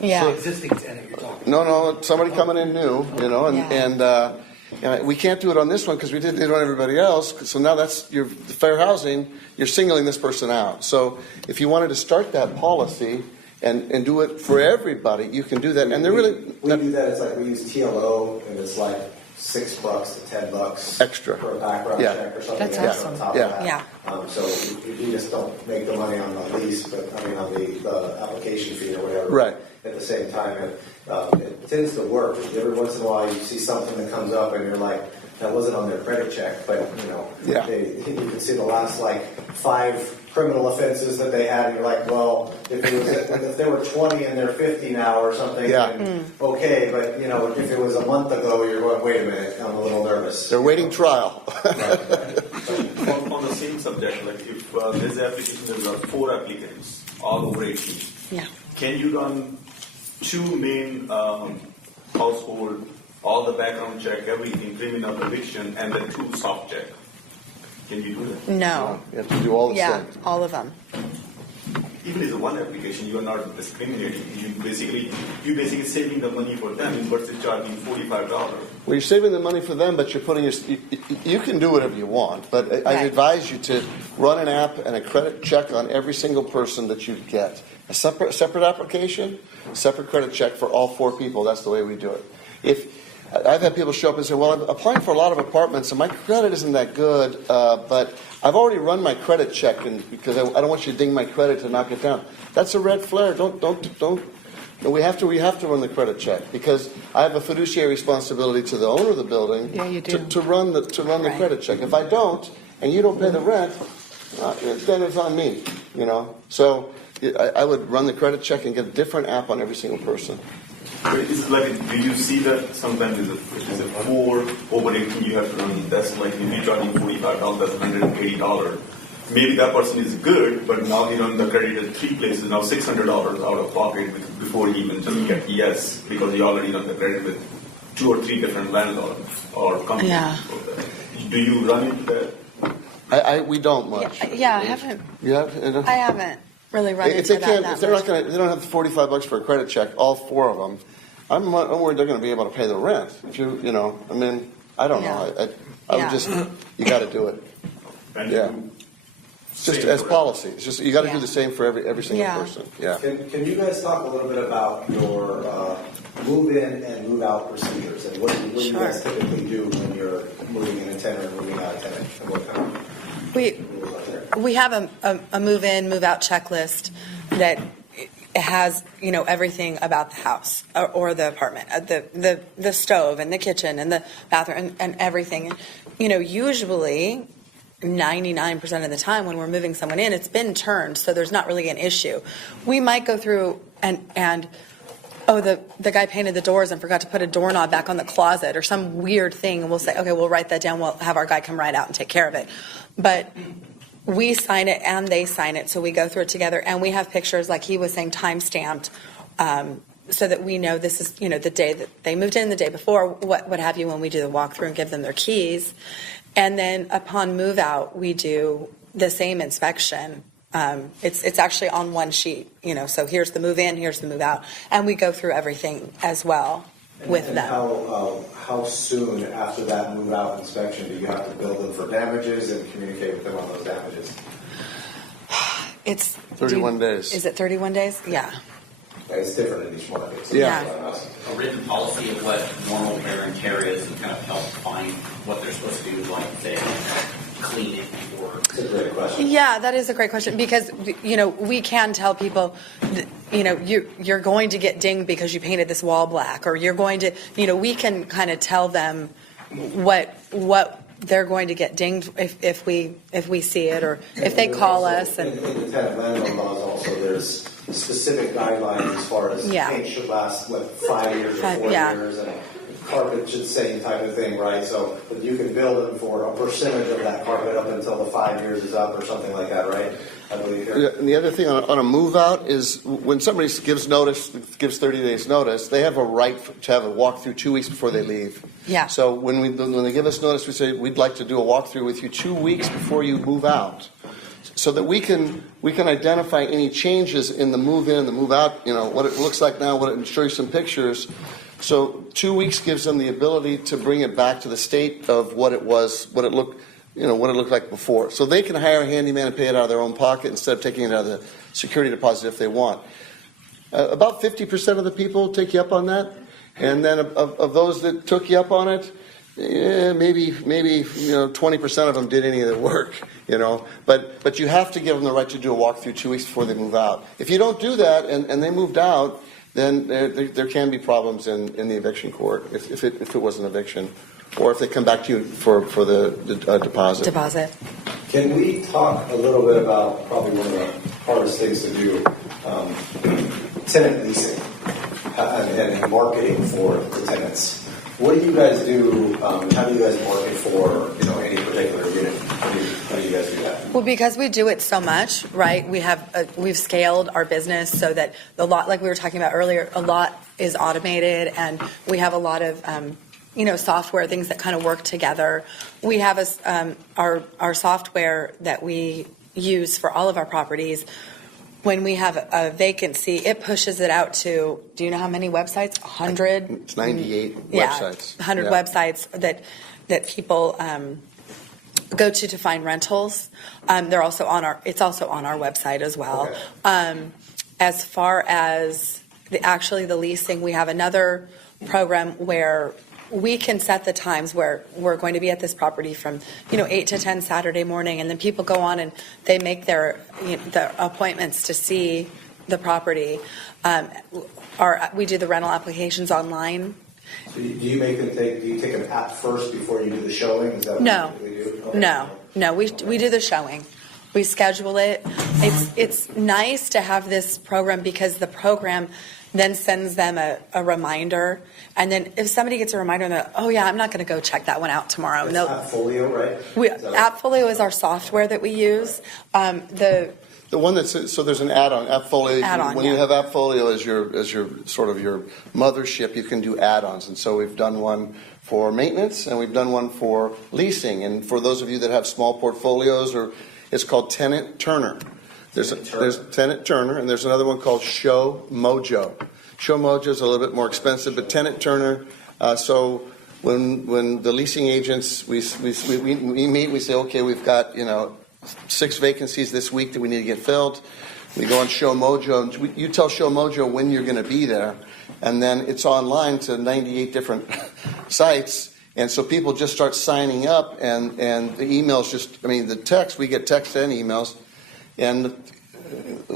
Yeah. Existing tenant you're talking. No, somebody coming in new, and we can't do it on this one because we didn't do it on everybody else. So now that's your fair housing. You're singling this person out. So if you wanted to start that policy and do it for everybody, you can do that. And they're really we do that. It's like we use TLO, and it's like $6 to $10 extra for a background check or something. That's extra awesome. on top Yeah. of that. Yeah. So you just don't make the money on the lease, but I mean on the application fee or whatever. Right. At the same time, it tends to work. Every once in a while, you see something that comes up, and you're like, that wasn't on their credit check, but you can see the last like 5 criminal offenses that they had, and you're like, well, if there were 20 and they're 50 now or something, then okay, but if it was a month ago, you're going, wait a minute, I'm a little nervous. They're waiting trial. On the same subject, like if there's application, there are 4 applicants, all over 18. Yeah. Can you run 2 main household, all the background check, everything, criminal eviction, and then 2 soft check? Can you do that? No. You have to do all the Yeah, same. all of them. Even if it's one application, you are not discriminating. You basically saving the money for them versus charging $45. Well, you're saving the money for them, but you're putting you can do whatever you want, but I Right. advise you to run an app and a credit check on every single person that you get. A separate application, separate credit check for all 4 people. That's the way we do it. I've had people show up and say, well, I'm applying for a lot of apartments and my credit isn't that good, but I've already run my credit check because I don't want you to ding my credit to knock it down. That's a red flare. Don't. We have to run the credit check because I have a fiduciary responsibility to the owner of the building to run the credit check. If I don't and you don't pay the rent, then it's on me. So I would run the credit check and get a different app on every single person. It's like, do you see that sometimes it's a 4 over 18 you have to run? That's like if you're charging $45, that's $180. Maybe that person is good, but now he run the credit at 3 places, now $600 out of pocket before he even just get yes, because he already run the credit with 2 or 3 different landlords or companies. Yeah. Do you run into that? We don't much. Yeah, I haven't. I haven't really run into that. If they don't have the $45 for a credit check, all 4 of them, I'm worried they're going to be able to pay the rent. If I don't know. I would just, you got to do it. And It's just as policy. It's just you got to do the same for every single person. Yeah. Can you guys talk a little bit about your move-in and move-out procedures, and what do you guys typically do when you're moving in a tenant or moving out a tenant, and what kind of rules are there? We have a move-in, move-out checklist that has everything about the house or the apartment, the stove and the kitchen and the bathroom and everything. Usually 99% of the time when we're moving someone in, it's been turned, so there's not really an issue. We might go through and the guy painted the doors and forgot to put a doorknob back on the closet or some weird thing, and we'll say, okay, we'll write that down. We'll have our guy come right out and take care of it. But we sign it and they sign it, so we go through it together, and we have pictures, like he was saying, time-stamped, so that we know this is, the day that they moved in, the day before, what have you, when we do the walkthrough and give them their keys. And then upon move-out, we do the same inspection. It's actually on one sheet, so here's the move-in, here's the move-out, and we go through everything as well with them. How soon after that move-out inspection do you have to bill them for damages and communicate with them on those damages? It's 31 days. Is it 31 days? Yeah. It's different in each market. A written policy of what normal wear and tear is and kind of help define what they're supposed to do, like say clean it before. That's a great question. Yeah, that is a great question because we can tell people, you're going to get dinged because you painted this wall black, or you're going to, we can kind of tell them what they're going to get dinged if we see it, or if they call us. And in the tenant landlord laws also, there's specific guidelines as far as paint should last 5 years or 4 years, and carpet should say type of thing, right? So but you can bill them for a percentage of that carpet up until the 5 years is up or something like that, right? I believe here. Yeah, and the other thing on a move out is when somebody gives 30 days notice, they have a right to have a walkthrough 2 weeks before they leave. Yeah. So when they give us notice, we say we'd like to do a walkthrough with you 2 weeks before you move out, so that we can identify any changes in the move in, the move out. You know what it looks like now, and show you some pictures. So 2 weeks gives them the ability to bring it back to the state of what it was, what it looked like before. So they can hire a handyman and pay it out of their own pocket instead of taking it out of the security deposit if they want. About 50% of the people take you up on that, and then of those that took you up on it, maybe 20% of them did any of the work. But you have to give them the right to do a walkthrough 2 weeks before they move out. If you don't do that and they moved out, then there can be problems in the eviction court if it was an eviction, or if they come back to you for the deposit. Can we talk a little bit about probably one of the hardest things to do, tenant leasing and marketing for the tenants? What do you guys do? How do you guys market for any particular unit? How do you guys do that? Well, because we do it so much, right? We've scaled our business so that like we were talking about earlier, a lot is automated, and we have a lot of software, things that kind of work together. We have our software that we use for all of our properties. When we have a vacancy, it pushes it out to, do you know how many websites? 100? It's 98 yeah, websites. 100 websites that people go to find rentals. They're also it's also on our website as well. Okay. As far as the leasing, we have another program where we can set the times where we're going to be at this property from 8 to 10 Saturday morning, and then people go on and they make their appointments to see the property. We do the rental applications online. So do you make them do you take an app first before you do the showing? Is that No, what you do? Okay. no, we do the showing. We schedule it. It's nice to have this program because the program then sends them a reminder, and then if somebody gets a reminder, they're oh yeah, I'm not going to go check that one out tomorrow. It's Appfolio, right? Appfolio is our software that we use. The one that's so there's an add-on Appfolio. When you have Appfolio as your sort of your mothership, you can do add-ons, and so we've done one for maintenance and we've done one for leasing, and for those of you that have small portfolios, it's called Tenant Turner. There's Tenant Turner, and there's another one called Show Mojo. Show Mojo is a little bit more expensive, but Tenant Turner. So when the leasing agents we meet, we say, okay, we've got 6 vacancies this week that we need to get filled. We go on Show Mojo, and you tell Show Mojo when you're going to be there, and then it's online to 98 different sites. And so people just start signing up, and the emails the text, we get text and emails. And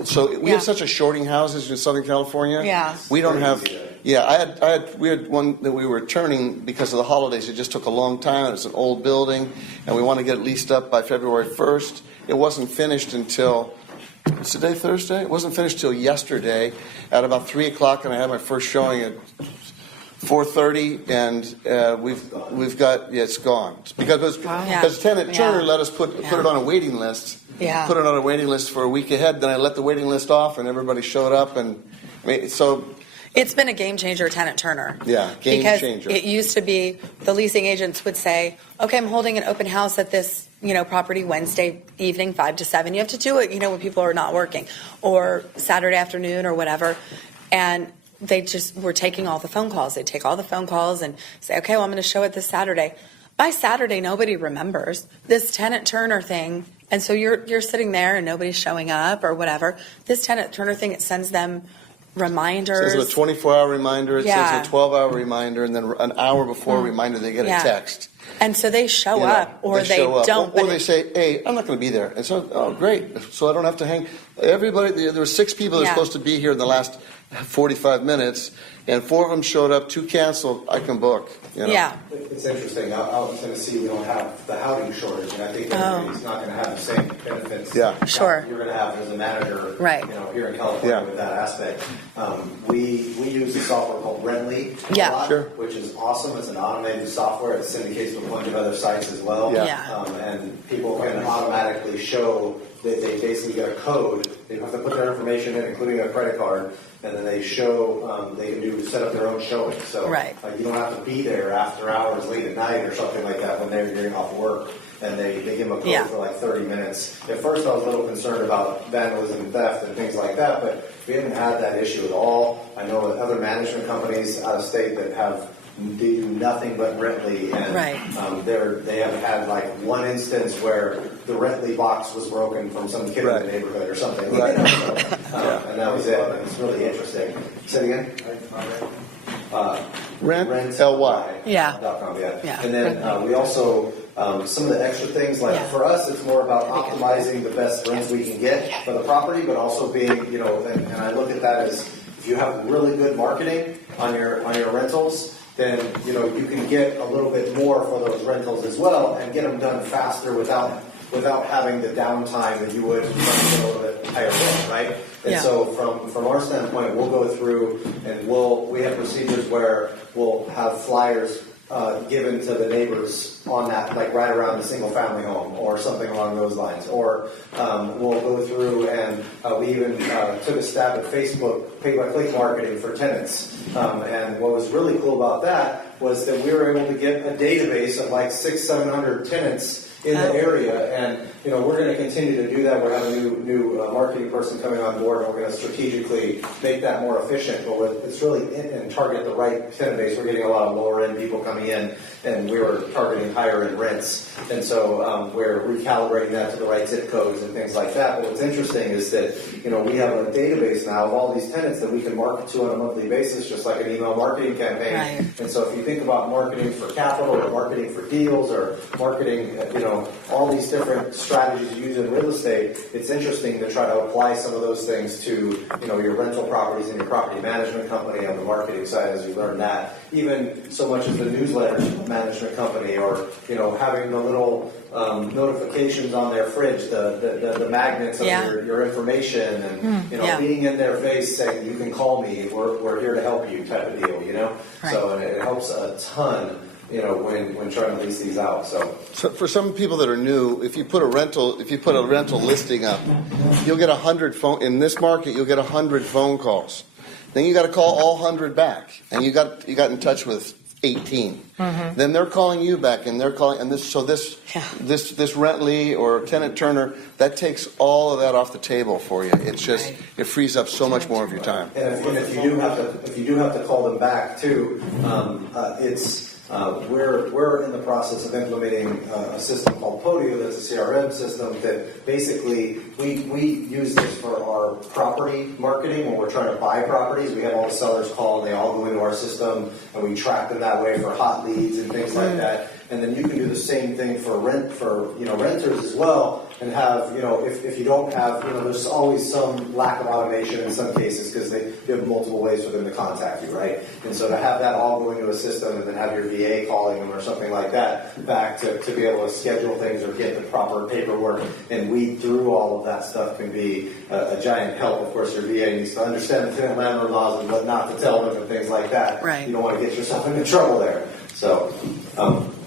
so we have such a shorting houses in Southern California. Yeah. We don't have. Yeah, we had one that we were turning because of the holidays. It just took a long time. It's an old building, and we want to get it leased up by February 1st. It wasn't finished until. Is today Thursday? It wasn't finished till yesterday at about 3:00, and I had my first showing at 4:30, and we've got it's gone because Tenant Turner let us put it on a waiting list. Yeah. Put it on a waiting list for a week ahead. Then I let the waiting list off, and everybody showed up, and so. It's been a game changer, Tenant Turner. Yeah, game changer. It used to be the leasing agents would say, okay, I'm holding an open house at this property Wednesday evening, 5 to 7. You have to do it, when people are not working, or Saturday afternoon or whatever, and they just were taking all the phone calls. They'd take all the phone calls and say, okay, well, I'm going to show it this Saturday. By Saturday, nobody remembers this Tenant Turner thing. And so you're sitting there and nobody's showing up or whatever. This Tenant Turner thing, it sends them reminders. It says a 24-hour reminder. It says a 12-hour reminder, and then an hour before a reminder, they get a text. And so they show up, or they don't. Or they say, hey, I'm not going to be there. And so, oh, great. So I don't have to hang. Everybody, there were 6 people that were supposed to be here in the last 45 minutes, and 4 of them showed up, 2 canceled, I can book. You know? Yeah. It's interesting. Out in Tennessee, we don't have the housing shortage, and I think everybody's not going to have the same benefits. Yeah. Sure. You're going to have as a manager, Right. Here in California Yeah. with that aspect. We use a software called Rently, Yeah. a lot, Sure. which is awesome. It's an automated software. It syndicates to a bunch of other sites as well. Yeah. Yeah. And people can automatically show that they basically get a code. They have to put their information in, including their credit card, and then they show, they can set up their own showing. So Right. you don't have to be there after hours late at night or something like that when they're getting off work. And they give them a code Yeah. for like 30 minutes. At first I was a little concerned about vandalism and theft and things like that, but we haven't had that issue at all. I know that other management companies out of state that they do nothing but Rently, and Right. they have had like one instance where the Rently box was broken from some kid Right. in the neighborhood or something. Right. And that was it. It's really interesting. Say it again? Rent, LY. Yeah. .com, yeah. Yeah. And then we also, some of the extra things, like Yeah. for us, it's more about optimizing the best rents we can get for the property, but also being, and I look at that as if you have really good marketing on your rentals, then you can get a little bit more for those rentals as well and get them done faster without having the downtime that you would from a little bit higher rent, right? And Yeah. so from our standpoint, we'll go through and we have procedures where we'll have flyers given to the neighbors on that, like right around the single family home or something along those lines. Or we'll go through and we even took a stab at Facebook pay-by-click marketing for tenants. And what was really cool about that was that we were able to get a database of like 600-700 tenants in the area, and we're going to continue to do that. We're having a new marketing person coming on board, and we're going to strategically make that more efficient. But it's really and target the right tenant base. We're getting a lot of lower end people coming in, and we were targeting higher end rents, and so we're recalibrating that to the right zip codes and things like that. But what's interesting is that we have a database now of all these tenants that we can market to on a monthly basis, just like an email marketing campaign. Right. And so if you think about marketing for capital or marketing for deals or marketing, all these different strategies you use in real estate, it's interesting to try to apply some of those things to, your rental properties and your property management company on the marketing side as you learn that. Even so much as the newsletter management company or, having the little notifications on their fridge, the magnets of your information and, being in their face saying, you can call me, we're here to help you type of deal, Right. So and it helps a ton, when trying to lease these out. So For some people that are new, if you put a rental listing up, you'll get 100 phone in this market. You'll get 100 phone calls. Then you got to call all 100 back, and you got in touch with 18. Mm-hmm. Then they're calling you back, and they're calling, and this Rently or Tenant Turner, that takes all of that off the table for you. It's just it frees up so much more of your time. and if you do have to call them back too, we're in the process of implementing a system called Podio. That's a CRM system that basically we use this for our property marketing when we're trying to buy properties. We have all the sellers call and they all go into our system and we track them that way for hot leads and things like that. And then you can do the same thing for renters as well. And have, if you don't have, there's always some lack of automation in some cases because you have multiple ways for them to contact you, right? And so to have that all go into a system and then have your VA calling them or something like that back to be able to schedule things or get the proper paperwork and weed through all of that stuff can be a giant help. Of course, your VA needs to understand the tenant landlord laws and what not to tell them and things like that. Right. You don't want to get yourself into trouble there. So,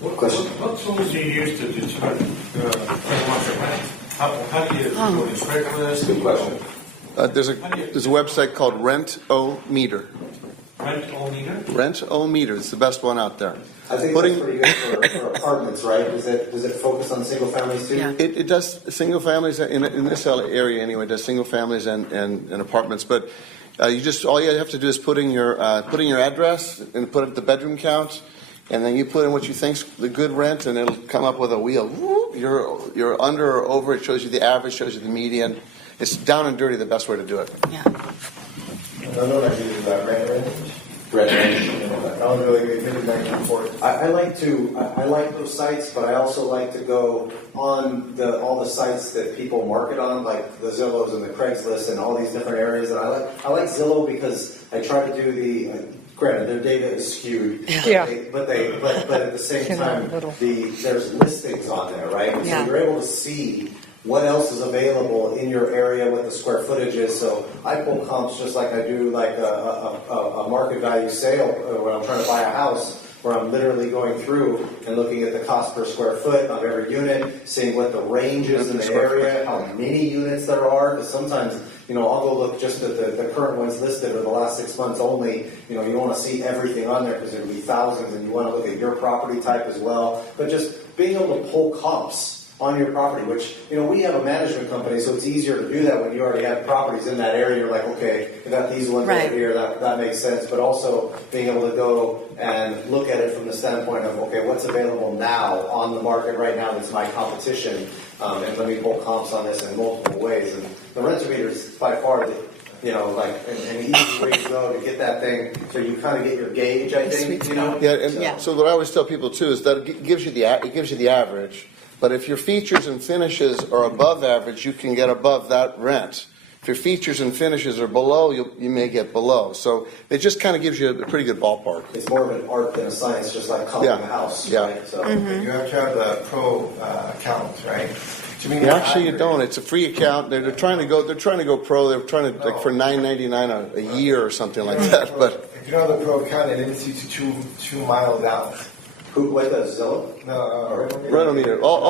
question? What tools do you use to determine what's your rent? How do you go to Craigslist? Good question. There's a website called Rent-O-Meter. Rent-O-meter? Rent-O-Meter is the best one out there. I think that's pretty good for apartments, right? Does it focus on single families too? Yeah. It does single families in this area anyway. It does single families and apartments. But all you have to do is put in your address and put it the bedroom count, and then you put in what you think's the good rent, and it'll come up with a wheel. Whoop, you're under or over. It shows you the average, shows you the median. It's down and dirty the best way to do it. Yeah. Another one I use is Rent. That was really good. Maybe back and forth. I like those sites, but I also like to go on all the sites that people market on, like the Zillows and the Craigslist and all these different areas. And I like Zillow because I try to do the. Granted, their data is skewed, Yeah. but at the same time, there's listings on there, right? Yeah. So you're able to see what else is available in your area, what the square footage is. So I pull comps just like I do like a market value sale when I'm trying to buy a house, where I'm literally going through and looking at the cost per square foot of every unit, seeing what the range is in the area, how many units there are, because sometimes, I'll go look just at the current ones listed or the last 6 months only. You don't want to see everything on there because there'll be thousands, and you want to look at your property type as well. But just being able to pull comps on your property, which, we have a management company, so it's easier to do that when you already have properties in that area. You're like, okay, I got these ones over here, that makes sense. But also being able to go and look at it from the standpoint of, okay, what's available now on the market right now that's my competition, and let me pull comps on this in multiple ways. And the Rent-A-Meter is by far an easy way to go to get that thing, so you kind of get your gauge, I think, So what I always tell people too is that it gives you the average. But if your features and finishes are above average, you can get above that rent. If your features and finishes are below, you may get below. So it just kind of gives you a pretty good ballpark. It's more of an art than a science, just like calling a house. Yeah. Right? So You have to have the pro account, right? Actually, you don't. It's a free account. They're trying to go pro. They're trying to for $9.99 a year or something like that. But if you don't have the pro account, it limits you to 2 miles out. What does Zillow? No, Rent-A-Meter. You don't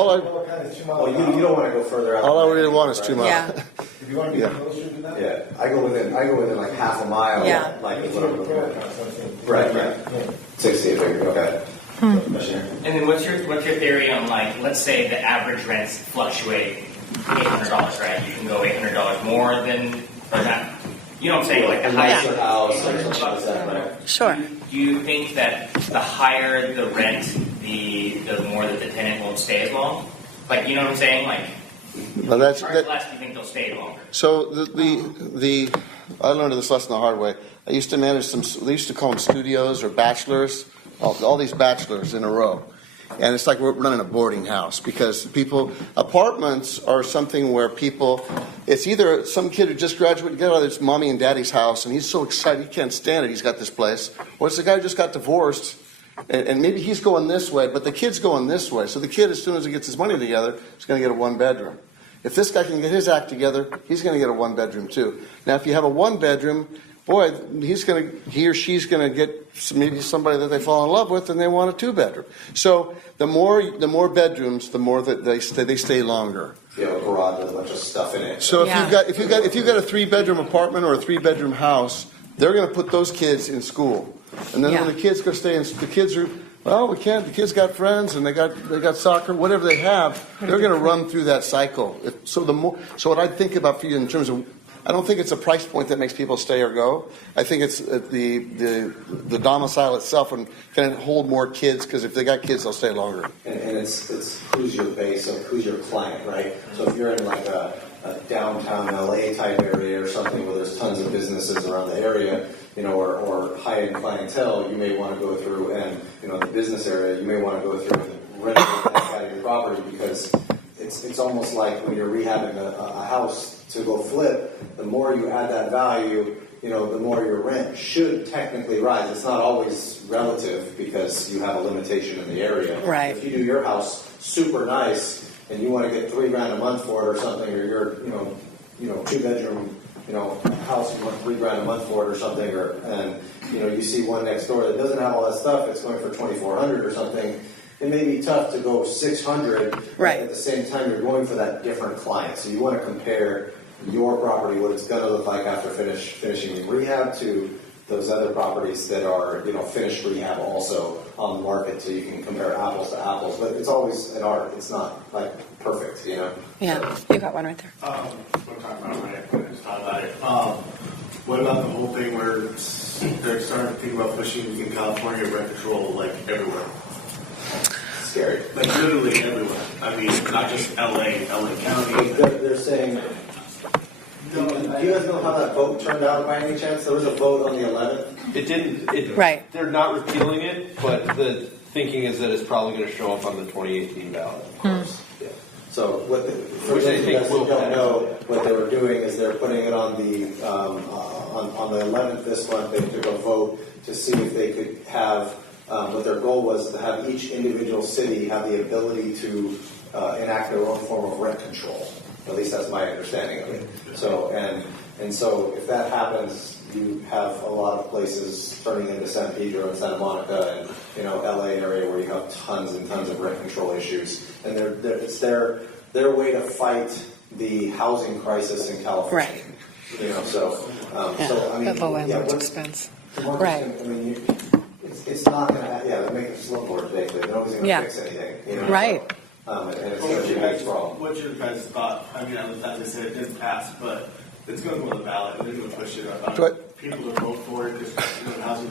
want to go further out. All I really want is 2 miles. Yeah. If you want to be closer to that? Yeah, I go within like half a mile. Yeah. Like is what I'm looking at. Right. 60 a figure. Okay. And then what's your theory on, like, let's say the average rents fluctuate $800, right? You can go $800 more than, or not. You know what I'm saying? Like the higher house or something like that, right? Sure. Do you think that the higher the rent, the more that the tenant won't stay as long? Like, you know what I'm saying? Like, Well, less, do you think they'll stay longer? So I learned this lesson the hard way. I used to manage they used to call them studios or bachelors, all these bachelors in a row. And it's like we're running a boarding house because apartments are something where it's either some kid who just graduated, get out of his mommy and daddy's house, and he's so excited, he can't stand it, he's got this place. Or it's the guy who just got divorced, and maybe he's going this way, but the kid's going this way. So the kid, as soon as he gets his money together, is going to get a 1-bedroom. If this guy can get his act together, he's going to get a 1-bedroom too. Now, if you have a 1-bedroom, boy, he or she's going to get maybe somebody that they fall in love with, and they want a 2-bedroom. So the more bedrooms, the more that they stay longer. You have a garage with a bunch of stuff in it. So if you've got a 3-bedroom apartment or a 3-bedroom house, they're going to put those kids in school, and then when the kids go stay in, the kids are. Well, we can't. The kids got friends, and they got soccer, whatever they have. They're going to run through that cycle. So what I think about for you in terms of, I don't think it's a price point that makes people stay or go. I think it's the domicile itself and can hold more kids, because if they got kids, they'll stay longer. And it's who's your base, so who's your client, right? So if you're in like a downtown LA type area or something where there's tons of businesses around the area, or high-end clientele, you may want to go through, and the business area, you may want to go through and rent that side of your property, because it's almost like when you're rehabbing a house to go flip, the more you add that value, the more your rent should technically rise. It's not always relative because you have a limitation in the area. Right. If you do your house super nice and you want to get $3,000 a month for it or something, or you're 2-bedroom house, you want $3,000 a month for it or something, and you see one next door that doesn't have all that stuff, it's going for $2,400 or something. It may be tough to go $600. Right. At the same time, you're going for that different client, so you want to compare your property, what it's going to look like after finishing rehab, to those other properties that are finished rehab also on the market, so you can compare apples to apples. But it's always an art. It's not like perfect, Yeah, you got one right there. We'll talk about it right after. Just thought about it. What about the whole thing where they're starting to think about pushing in California rent control like everywhere? Scary. Like literally everywhere. I mean, not just LA County. They're saying. No, do you guys know how that vote turned out by any chance? There was a vote on the 11th. It didn't. Right. They're not repealing it, but the thinking is that it's probably going to show up on the 2018 ballot. Of course. Yeah. So what for Which those I of you think guys who will don't pass. know, what they were doing is they're putting it on the on the 11th this month. They took a vote to see if they could have what their goal was to have each individual city have the ability to enact their own form of rent control. At least that's my understanding of it. So and so if that happens, you have a lot of places turning into San Pedro and Santa Monica and LA area where you have tons and tons of rent control issues, and it's their way to fight the housing crisis in California. Right. So I mean, At low landlord what's- expense. Right. I mean, it's not going to. Yeah, they're making slow board today. They're always going to fix anything. Right. And it's going to be a big problem. What's your guys' thought? I mean, as I said, it didn't pass, but it's going to go on the ballot, and they're going to push it about people to vote for it, just housing,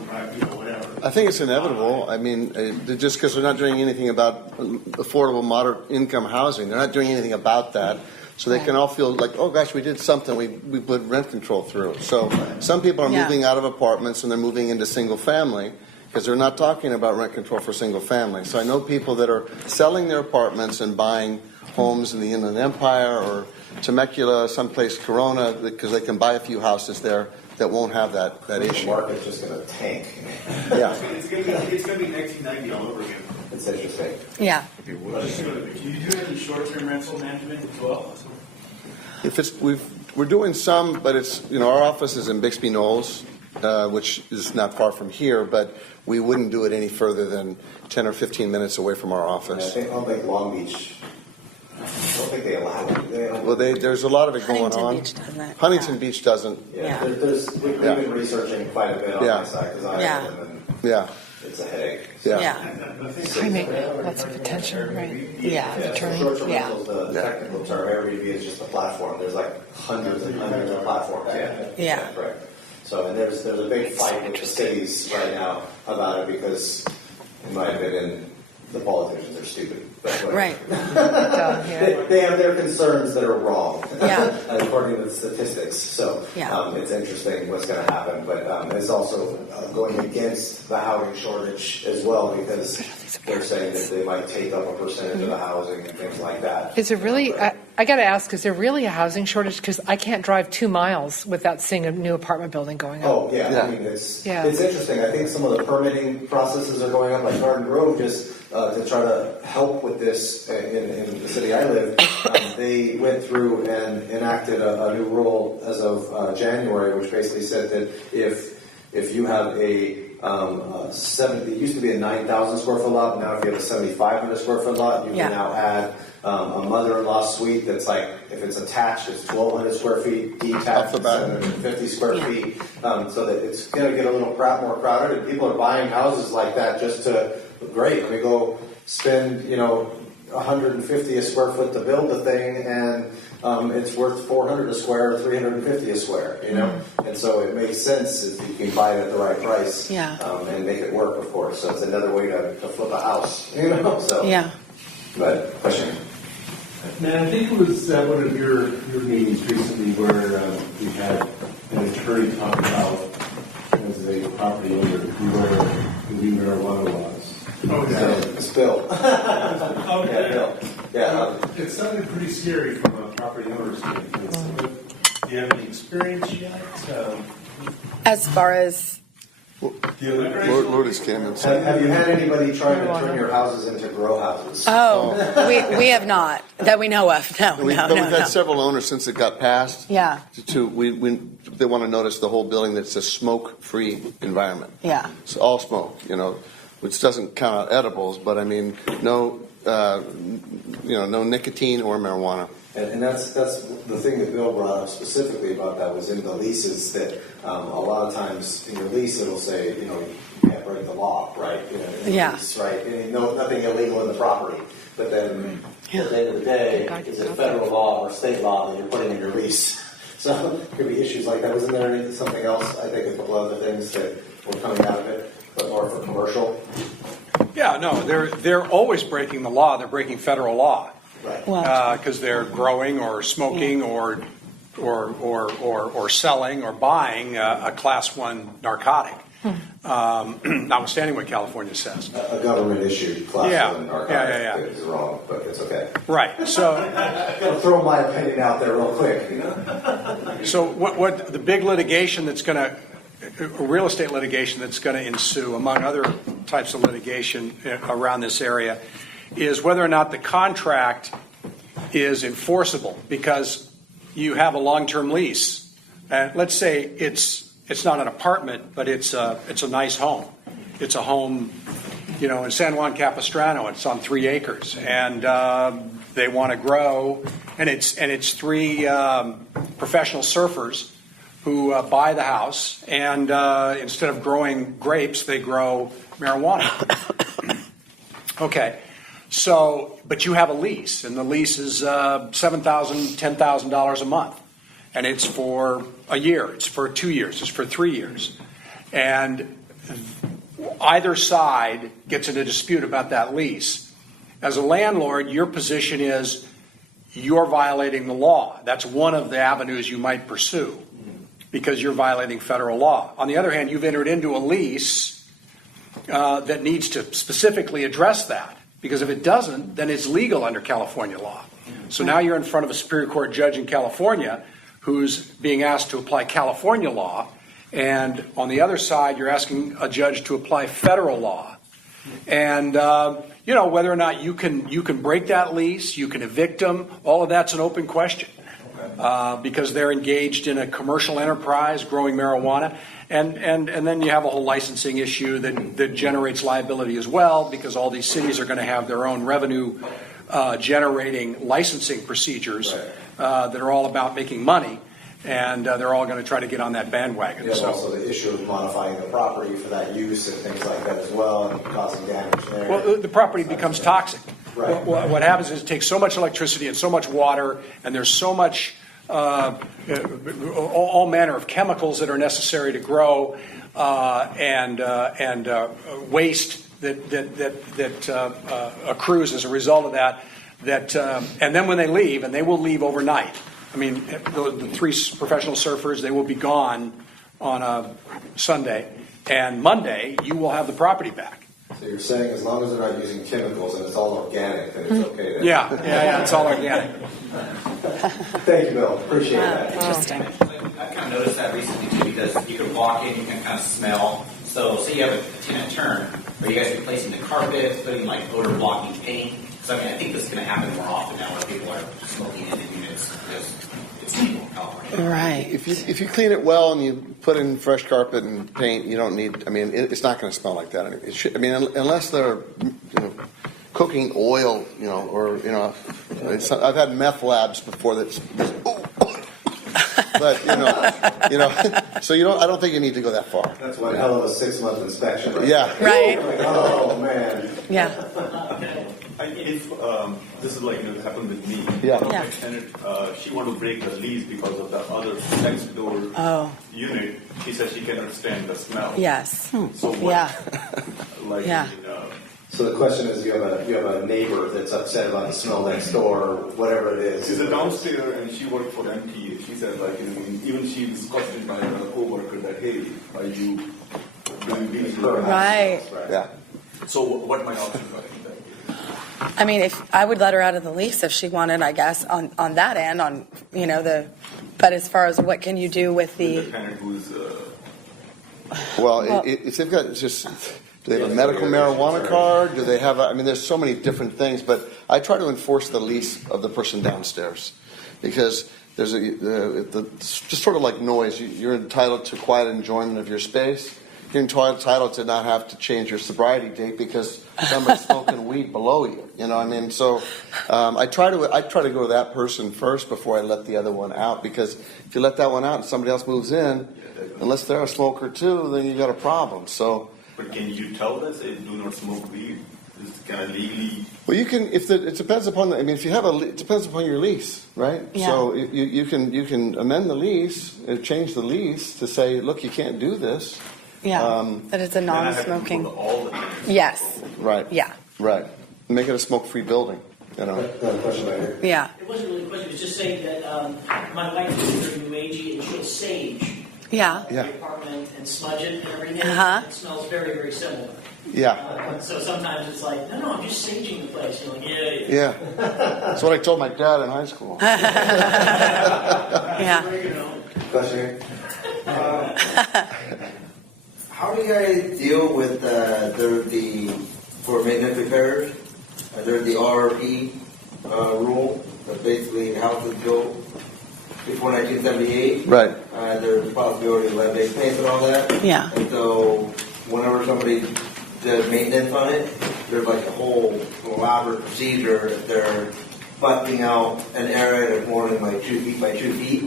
whatever. I think it's inevitable. I mean, just because they're not doing anything about affordable, moderate income housing, they're not doing anything about that. So they can all feel like, oh gosh, we did something. We put rent control through. So some people are moving out of apartments and they're moving into single family because they're not talking about rent control for single family. So I know people that are selling their apartments and buying homes in the Inland Empire or Temecula, someplace Corona, because they can buy a few houses there that won't have that issue. The market's just going to tank. Yeah. It's going to be 1990 all over again. It's interesting. Yeah. Can you do any short-term rental management as well? If it's we're doing some, but it's our office is in Bixby Knolls, which is not far from here, but we wouldn't do it any further than 10 or 15 minutes away from our office. I don't think Long Beach. I don't think they allow it. Well, there's a lot of it going on. Beach doesn't. Huntington Beach doesn't. Yeah. We've been researching quite a bit on my side because I have them, and it's a headache. I make lots of attention, right? Short-term rentals, the technical term. Airbnb is just a platform. There's like hundreds and hundreds of platforms. Right. So, and there's a big fight with the cities right now about it because, in my opinion, the politicians are stupid. Right. They have their concerns that are wrong, according to the statistics. So it's interesting what's going to happen. But it's also going against the housing shortage as well because they're saying that they might take up a percentage of the housing and things like that. Is there really, I got to ask, is there really a housing shortage? Because I can't drive 2 miles without seeing a new apartment building going up. Oh, I mean, it's interesting. I think some of the permitting processes are going up, like Garden Grove, just to try to help with this in the city I live. They went through and enacted a new rule as of January, which basically said that if you have it used to be a 9,000 square foot lot, now if you have a 7,500 square foot lot, you can now add a mother-in-law suite that's like, if it's attached, it's 1,200 square feet, detached, 750 square feet, so that it's going to get a little more crowded, and people are buying houses like that just to, great, let me go spend, 150 a square foot to build the thing, and it's worth 400 a square or 350 a square, and so it makes sense if you can buy it at the right price, and make it work, of course. So it's another way to flip a house, So But question. Man, I think it was one of your meetings recently where we had an attorney talk about, as a property owner, where the marijuana laws. It's Bill. Okay. Yeah. It sounded pretty scary from a property owner's standpoint. So, do you have any experience yet? As far as Lourdes came and said, Have you had anybody trying to turn your houses into grow houses? we have not that we know of. We've had several owners since it got passed. Yeah. They want to notice the whole building that's a smoke-free environment. Yeah. It's all smoke, which doesn't count out edibles, but I mean, no nicotine or marijuana. And that's the thing that Bill brought up specifically about that was in the leases that a lot of times in your lease it'll say, you can't break the law, right? Lease, right? And nothing illegal in the property. But then at the end of the day, is it federal law or state law that you're putting in your lease? So there could be issues like that. Wasn't there something else? I think a couple other things that were coming out of it, but more for commercial. Yeah, no, they're always breaking the law. They're breaking federal law. Right. Because they're growing or smoking or or selling or buying a Class 1 narcotic, notwithstanding what California says. A government-issued Class 1 narcotic is wrong, but it's okay. Right. So I'll throw my opinion out there real quick. So what the big litigation that's going to, real estate litigation that's going to ensue, among other types of litigation around this area, is whether or not the contract is enforceable, because you have a long-term lease. Let's say it's not an apartment, but it's a nice home. It's a home, in San Juan Capistrano. It's on 3 acres, and they want to grow, and it's 3 professional surfers who buy the house, and instead of growing grapes, they grow marijuana. Okay. So, but you have a lease, and the lease is $7,000, $10,000 a month, and it's for a year, it's for 2 years, it's for 3 years, and either side gets in a dispute about that lease. As a landlord, your position is you're violating the law. That's one of the avenues you might pursue, because you're violating federal law. On the other hand, you've entered into a lease that needs to specifically address that. Because if it doesn't, then it's legal under California law. So now you're in front of a Superior Court judge in California who's being asked to apply California law. And on the other side, you're asking a judge to apply federal law. And, whether or not you can break that lease, you can evict them, all of that's an open question. Because they're engaged in a commercial enterprise growing marijuana. And then you have a whole licensing issue that generates liability as well, because all these cities are going to have their own revenue generating licensing procedures that are all about making money, and they're all going to try to get on that bandwagon. You have also the issue of modifying the property for that use and things like that as well, and causing damage there. Well, the property becomes toxic. Right. What happens is it takes so much electricity and so much water, and there's so much all manner of chemicals that are necessary to grow, and waste that accrues as a result of that. And then when they leave, and they will leave overnight. I mean, the 3 professional surfers, they will be gone on a Sunday, and Monday you will have the property back. So you're saying as long as they're not using chemicals and it's all organic, then it's okay then? Yeah, it's all organic. Thank you, Bill. Appreciate that. Interesting. I kind of noticed that recently too, because you can walk in, you can kind of smell. So say you have a tenant turn, are you guys replacing the carpets, putting like odor blocking paint? So I think this is going to happen more often now when people are smoking in the units, because it's legal in California. Right. If you clean it well and you put in fresh carpet and paint, you don't need. It's not going to smell like that. It should, unless they're cooking oil, or I've had meth labs before that. But so I don't think you need to go that far. That's one hell of a 6-month inspection. Right? Yeah. Right. Oh man. Yeah. If this is like it happened with me, Yeah. my tenant, she wanted to break the lease because of the other next door unit. She said she cannot stand the smell. Yes. So what? Yeah. Like, Yeah. So the question is, you have a neighbor that's upset about the smell next door, or whatever it is. She's a downstairs and she worked for MTA. She said, even she was questioned by her coworker that, hey, are you doing these? Right. Yeah. So what my option was? I mean, if I would let her out of the lease if she wanted, I guess, on that end, but as far as what can you do with the tenant who's if they've got do they have a medical marijuana card? Do they have? There's so many different things, but I try to enforce the lease of the person downstairs, because there's just sort of like noise. You're entitled to quiet enjoyment of your space. You're entitled to not have to change your sobriety date because somebody's smoking weed below you. So I try to go to that person first before I let the other one out, because if you let that one out and somebody else moves in, unless they're a smoker too, then you got a problem. So. But can you tell us if do not smoke weed? Is it kind of legally? Well, you can. It depends upon. If you have it depends upon your lease, right? Yeah. So you can amend the lease, change the lease to say, look, you can't do this. Yeah, that it's a non-smoking. Yes. Right. Yeah. Right. Make it a smoke-free building. You know. Another question right here. Yeah. It wasn't really a question, it was just saying that my wife is very new agey and she'll sage Yeah. Yeah. the apartment and smudge it and everything. Uh-huh. It smells very, very similar. Yeah. So sometimes it's like, no, I'm just saging the place. You're like, yeah. Yeah. That's what I told my dad in high school. Yeah. Question here. How do you guys deal with for maintenance repairs? There's the RRP rule that basically houses built before 1978. Right. There's a possibility of lead-based paint and all that. Yeah. And so whenever somebody does maintenance on it, there's like a whole elaborate procedure. They're busting out an area that's more than like 2 feet by 2 feet.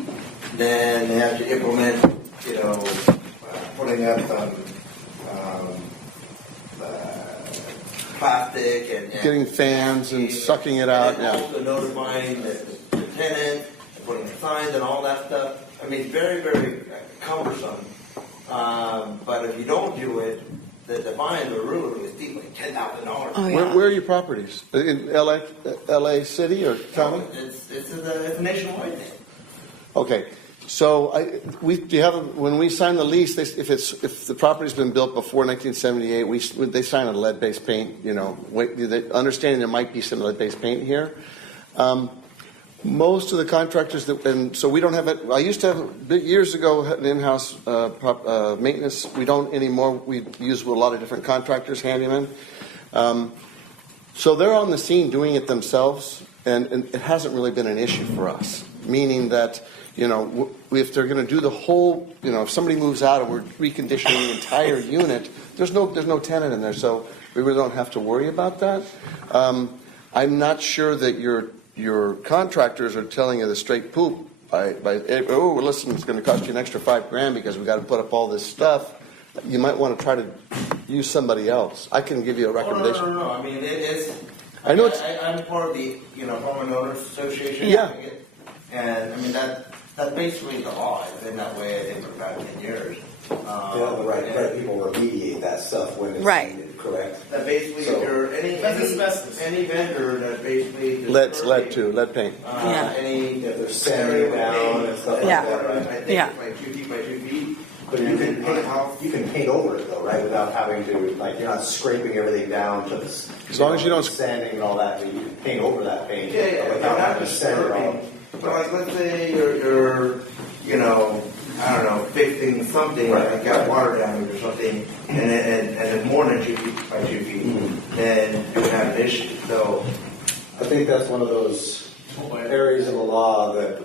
Then they have to implement, putting up some plastic and Getting fans and sucking it out. and Yeah. also notifying the tenant, and putting signs and all that stuff. I mean, very, very cumbersome. But if you don't do it, the fines are really, really steep, like $10,000. Oh, yeah. Where are your properties? In LA City or county? It's a nationwide thing. Okay. So when we sign the lease, if the property's been built before 1978, they sign a lead-based paint. Understanding there might be some lead-based paint here. Most of the contractors and so we don't have it. I used to have years ago an in-house maintenance. We don't anymore. We use a lot of different contractors, handymen. So they're on the scene doing it themselves, and it hasn't really been an issue for us. Meaning that, if they're going to do the whole, if somebody moves out and we're reconditioning the entire unit, there's no tenant in there, so we really don't have to worry about that. I'm not sure that your contractors are telling you the straight poop. Listen, it's going to cost you an extra $5,000 because we got to put up all this stuff. You might want to try to use somebody else. I can give you a recommendation. Oh, no. I mean, I know I'm part of the Apartment Owners Association. Yeah. And I mean that's basically the law. It's been that way I think for about 10 years. The right people remediate that stuff when it's needed, correct? That basically, So- if you're any vendor that basically lead paint. Any If they're sanding it down and stuff like Yeah. that, right? I think Yeah. it's like 2 feet by 2 feet. But you can paint over it though, right? Without having to, you're not scraping everything down to this. As long as you don't- sanding and all that, you can paint over that paint. Yeah, Without having to sand it all. But like, let's say you're I don't know, fixing something, like got water damage or something, and it's more than 2 feet by 2 feet, then you would have an issue. So I think that's one of those areas of the law that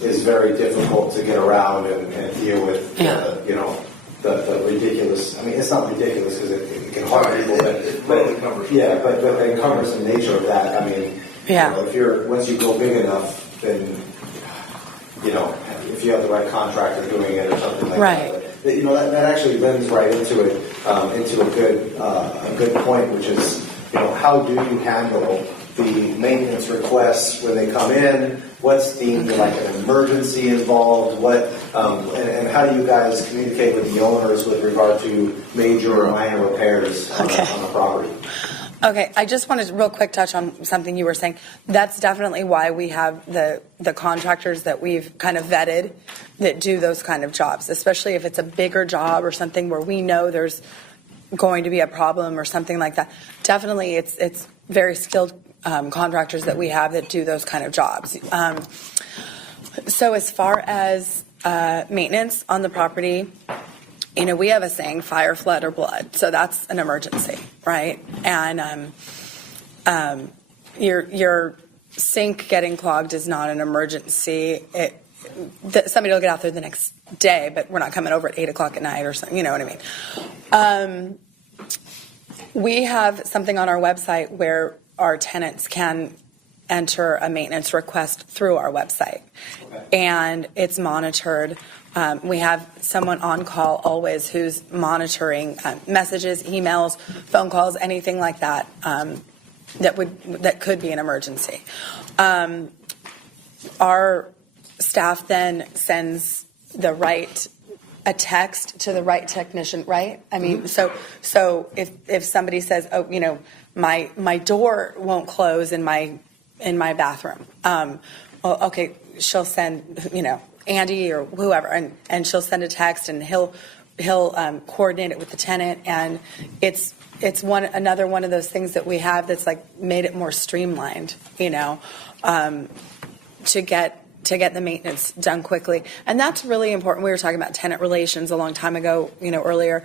is very difficult to get around and deal with. The ridiculous. I mean, it's not ridiculous because it can harm people, but the cumbersome nature of that. I mean, once you go big enough, then if you have the right contractor doing it or something like that. But, that actually lends right into it, into a good point, which is, how do you handle the maintenance requests when they come in? What's deemed like an emergency involved? And how do you guys communicate with the owners with regard to major or minor repairs on the property? Okay, I just wanted to real quick touch on something you were saying. That's definitely why we have the contractors that we've kind of vetted that do those kind of jobs, especially if it's a bigger job or something where we know there's going to be a problem or something like that. Definitely, it's very skilled contractors that we have that do those kind of jobs. So as far as maintenance on the property, we have a saying, fire, flood, or blood. So that's an emergency, right? And your sink getting clogged is not an emergency. Somebody will get out there the next day, but we're not coming over at 8 o'clock at night or something. You know what I mean? We have something on our website where our tenants can enter a maintenance request through our website. And it's monitored. We have someone on call always who's monitoring messages, emails, phone calls, anything like that that could be an emergency. Our staff then sends the right a text to the right technician, right? I mean, so if somebody says, oh, my door won't close in my bathroom, well, okay, she'll send, Andy or whoever, and she'll send a text, and he'll coordinate it with the tenant, and it's another one of those things that we have that's like made it more streamlined, to get the maintenance done quickly. And that's really important. We were talking about tenant relations a long time ago, earlier,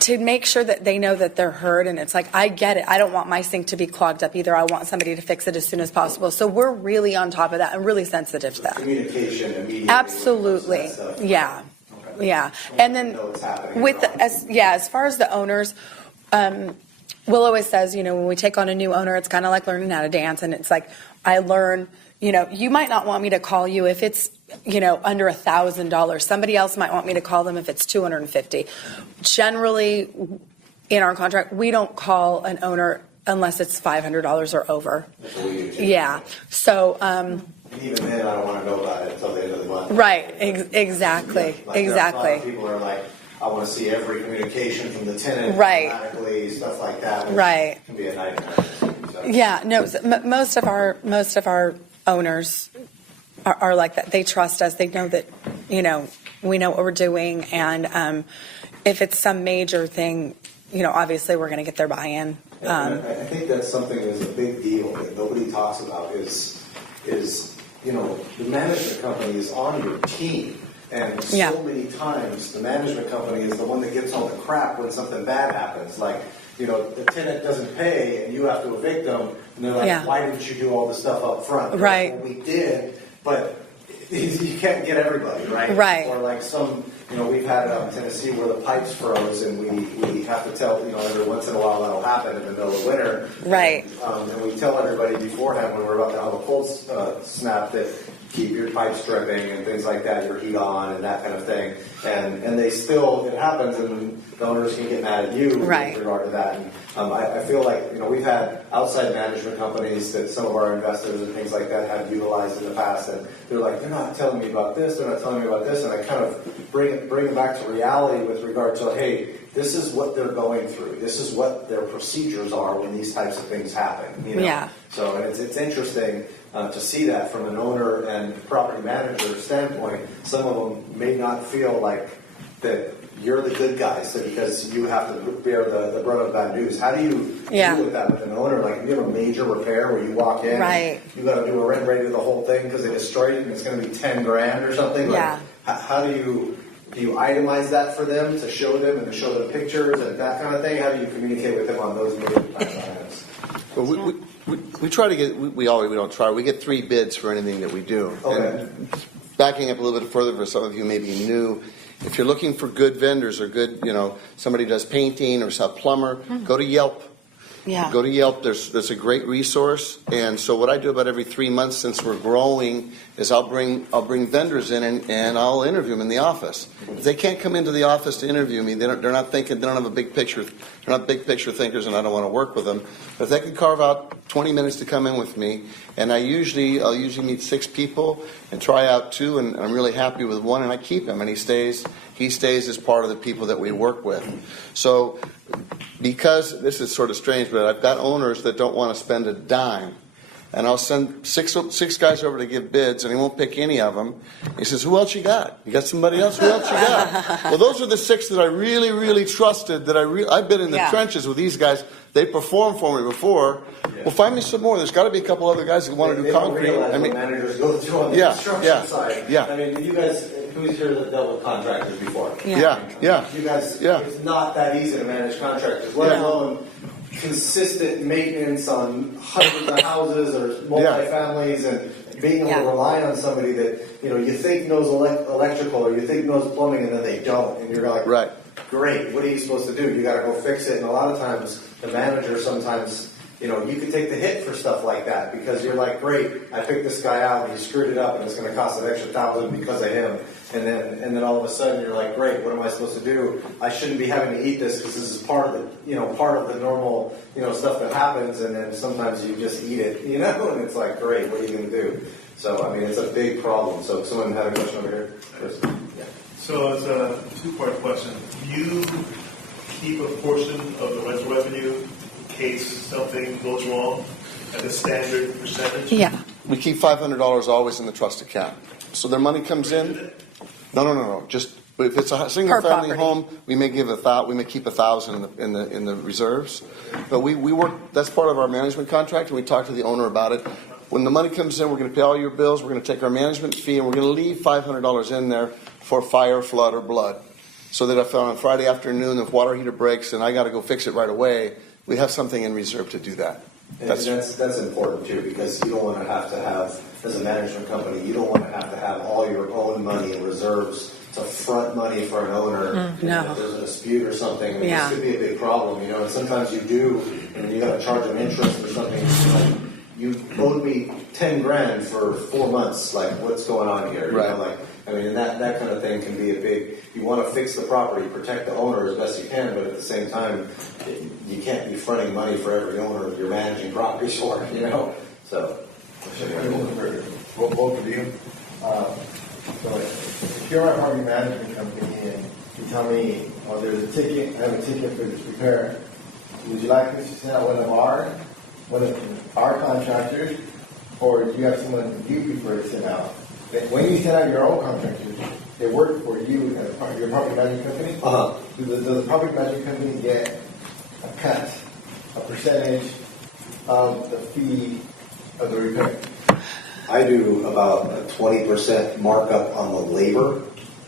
to make sure that they know that they're heard. And it's like, I get it. I don't want my sink to be clogged up either. I want somebody to fix it as soon as possible. So we're really on top of that and really sensitive to that. Communication immediately. Absolutely. Yeah. Okay. Yeah. And then as far as the owners, Will always says, when we take on a new owner, it's kind of like learning how to dance. And it's like, I learn, you might not want me to call you if it's, under $1,000. Somebody else might want me to call them if it's $250. Generally, in our contract, we don't call an owner unless it's $500 or over. That's what we do too. Yeah. So. And even then, I don't want to know about it until the end of the month. Right. Exactly. Like, exactly. People are like, I want to see every communication from the tenant, right? Automatically, stuff like that. Right. Can be a nightmare. So. Yeah. No. Most of our owners are like that. They trust us. They know that we know what we're doing, and if it's some major thing, obviously we're going to get their buy-in. I think that's something that's a big deal that nobody talks about is the management company is on your team. And so many times the management company is the one that gets all the crap when something bad happens. Like, the tenant doesn't pay and you have to evict them. And they're like, why didn't you do all the stuff up front? Right. Well, we did, but you can't get everybody, right? Right. Or like we've had it out in Tennessee where the pipes froze and we have to tell, every once in a while that'll happen in the middle of winter. Right. And we tell everybody beforehand when we're about to have a cold snap that keep your pipes dripping and things like that, your heat on and that kind of thing. And they still, it happens and the owners can get mad at you with regard to that. And I feel like, we've had outside management companies that some of our investors and things like that have utilized in the past, and they're like, they're not telling me about this, they're not telling me about this, and I kind of bring it back to reality with regard to, hey, this is what they're going through. This is what their procedures are when these types of things happen. Yeah. So it's interesting to see that from an owner and property manager standpoint. Some of them may not feel like that you're the good guys because you have to bear the brunt of bad news. How do you deal with that with an owner? Like, if you have a major repair where you walk in, and you got to do a rent rate of the whole thing because they destroyed it and it's going to be $10,000 or something. Like, how do you itemize that for them to show them and to show them pictures and that kind of thing? How do you communicate with them on those major types of items? Well, we try to get, we don't try, we get 3 bids for anything that we do. Okay. And backing up a little bit further for some of you maybe new, if you're looking for good vendors or good, somebody does painting or a plumber, go to Yelp. Yeah. Go to Yelp. There's a great resource. And so what I do about every 3 months since we're growing is I'll bring vendors in and I'll interview them in the office. If they can't come into the office to interview me, they're not thinking, they don't have a big picture. They're not big picture thinkers, and I don't want to work with them. But if they can carve out 20 minutes to come in with me, and I'll usually meet 6 people and try out 2, and I'm really happy with one, and I keep him, and he stays as part of the people that we work with. So because this is sort of strange, but I've got owners that don't want to spend a dime, and I'll send six guys over to give bids, and he won't pick any of them. He says, "Who else you got? You got somebody else? Who else you got?" Well, those are the 6 that I really, really trusted. That I've been in the trenches with these guys. They performed for me before. Yeah. Well, find me some more. There's got to be a couple other guys who want to do concrete. I mean, managers go through on the construction side. Yeah. I mean, you guys, who's here that dealt with contractors before? Yeah. You guys, it's not that easy to manage contractors, let alone consistent maintenance on hundreds of houses or multi-families, and being able to rely on somebody that you think knows electrical or you think knows plumbing, and then they don't, and you're like, great, what are you supposed to do? You got to go fix it. And a lot of times the manager sometimes, you can take the hit for stuff like that because you're like, great, I picked this guy out and he screwed it up and it's going to cost an extra $1,000 because of him. And then all of a sudden you're like, great, what am I supposed to do? I shouldn't be having to eat this because this is part of the normal, stuff that happens. And then sometimes you just eat it, and it's like, great, what are you going to do? So, I mean, it's a big problem. So someone had a question over here. Chris. So it's a two-part question. Do you keep a portion of the rental revenue in case something goes wrong at a standard percentage? Yeah. We keep $500 always in the trust account. So their money comes in. No. Just if it's a single family home, we may keep $1,000 in the reserves. But we work. That's part of our management contract, and we talk to the owner about it. When the money comes in, we're going to pay all your bills. We're going to take our management fee, and we're going to leave $500 in there for fire, flood, or blood. So that if on Friday afternoon, if water heater breaks and I got to go fix it right away, we have something in reserve to do that. And that's important too, because you don't want to have, as a management company, you don't want to have all your own money in reserves to front money for an owner. No. If there's a dispute or something, Yeah. this could be a big problem, and sometimes you do, and you got to charge them interest or something. Like, you owed me $10,000 for 4 months. Like, what's going on here? You know, like, I mean, that kind of thing can be a big. You want to fix the property, protect the owner as best you can, but at the same time, you can't be fronting money for every owner you're managing properties for. So. Both of you. So if you're a property management company and you tell me, oh, there's a ticket, I have a ticket for this repair, would you like us to send out one of our contractors, or do you have someone you prefer to send out? When you send out your own contractors, they work for you as part of your property management company. Does the property management company get a cut, a percentage of the fee of the repair? I do about a 20% markup on the labor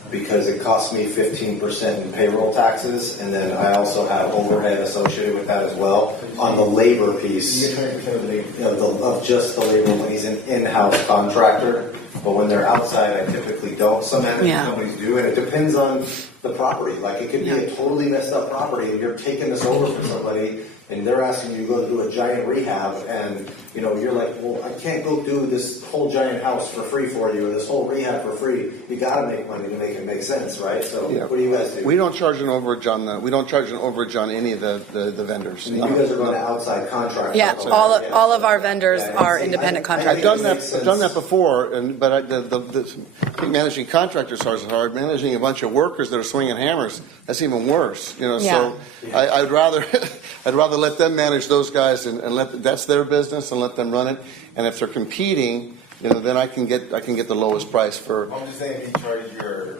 because it costs me 15% in payroll taxes, and then I also have overhead associated with that as well on the labor piece. You get 20% of the labor. Of just the labor when he's an in-house contractor. But when they're outside, I typically don't. Some management companies do, and it depends on the property. Like, it could be a totally messed up property, and you're taking this over from somebody, and they're asking you to go do a giant rehab, and you're like, well, I can't go do this whole giant house for free for you, or this whole rehab for free. You got to make money to make it make sense, right? So, what do you guys do? We don't charge an overage on the. We don't charge an overage on any of the vendors. And you guys are going to outside contractors. Yeah, all of our vendors are independent contractors. I've done that before, but managing contractors is hard. Managing a bunch of workers that are swinging hammers, that's even worse. So I'd rather let them manage those guys and that's their business and let them run it. And if they're competing, then I can get the lowest price for. I'm just saying, if you charge your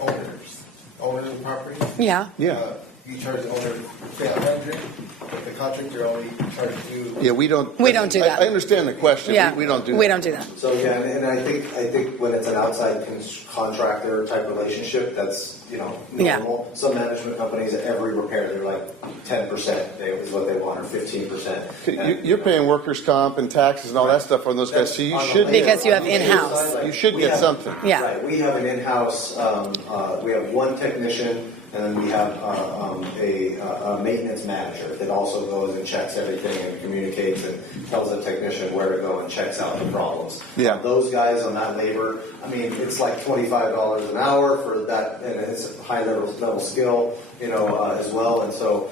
owners of the property. Yeah. You charge the owner, say, $100, but the contractor only charges you. Yeah, we don't do that. I understand the question. Yeah. We don't do that. We don't do that. So and I think when it's an outside contractor type relationship, that's normal. Yeah. Some management companies, every repair, they're like 10% is what they want, or 15%. You're paying workers' comp and taxes and all that stuff on those guys, so you should because you have in-house. You should get something. Yeah. Right. We have an in-house. We have one technician. And then we have a maintenance manager that also goes and checks everything and communicates and tells the technician where to go and checks out the problems. Yeah. Those guys on that labor, I mean, it's like $25 an hour for that, and it's a high level skill, as well. And so,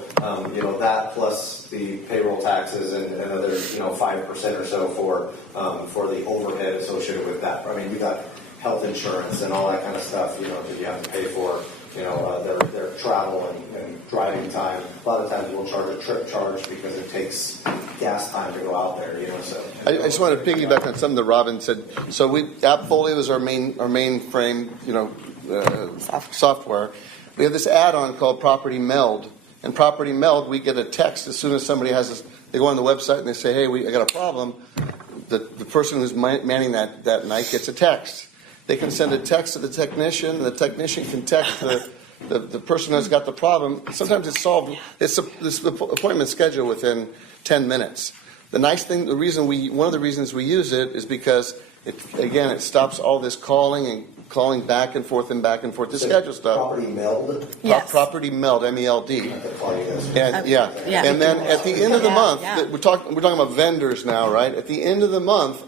that plus the payroll taxes and another, 5% or so for the overhead associated with that. I mean, we got health insurance and all that kind of stuff, that you have to pay for. Their travel and driving time. A lot of times we'll charge a trip charge because it takes gas time to go out there. So I just want to piggyback on something that Robin said. So AppFolio is our mainframe, software. We have this add-on called Property Meld, and Property Meld, we get a text as soon as somebody has this. They go on the website and they say, "Hey, I got a problem." The person who's manning that night gets a text. They can send a text to the technician. The technician can text the person who's got the problem. Sometimes it's solved. It's the appointment scheduled within 10 minutes. The nice thing, one of the reasons we use it is because it stops all this calling back and forth to schedule stuff. Property Meld. Yes. Property Meld, MELD. And and then at the end of the month, we're talking about vendors now, right? At the end of the month,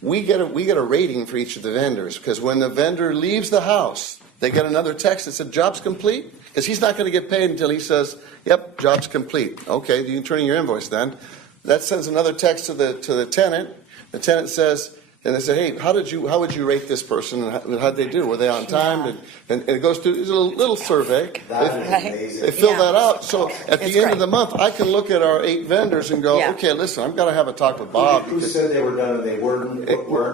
we get a rating for each of the vendors, because when the vendor leaves the house, they get another text that said job's complete, because he's not going to get paid until he says, "Yep, job's complete." Okay, you can turn in your invoice then. That sends another text to the tenant. The tenant says, And they say, hey, how would you rate this person? And how'd they do? Were they on time? And it goes through a little survey. They fill that out. So at the end of the month, I can look at our 8 vendors and go, okay, listen, I've got to have a talk with Bob. Who said they were done and they weren't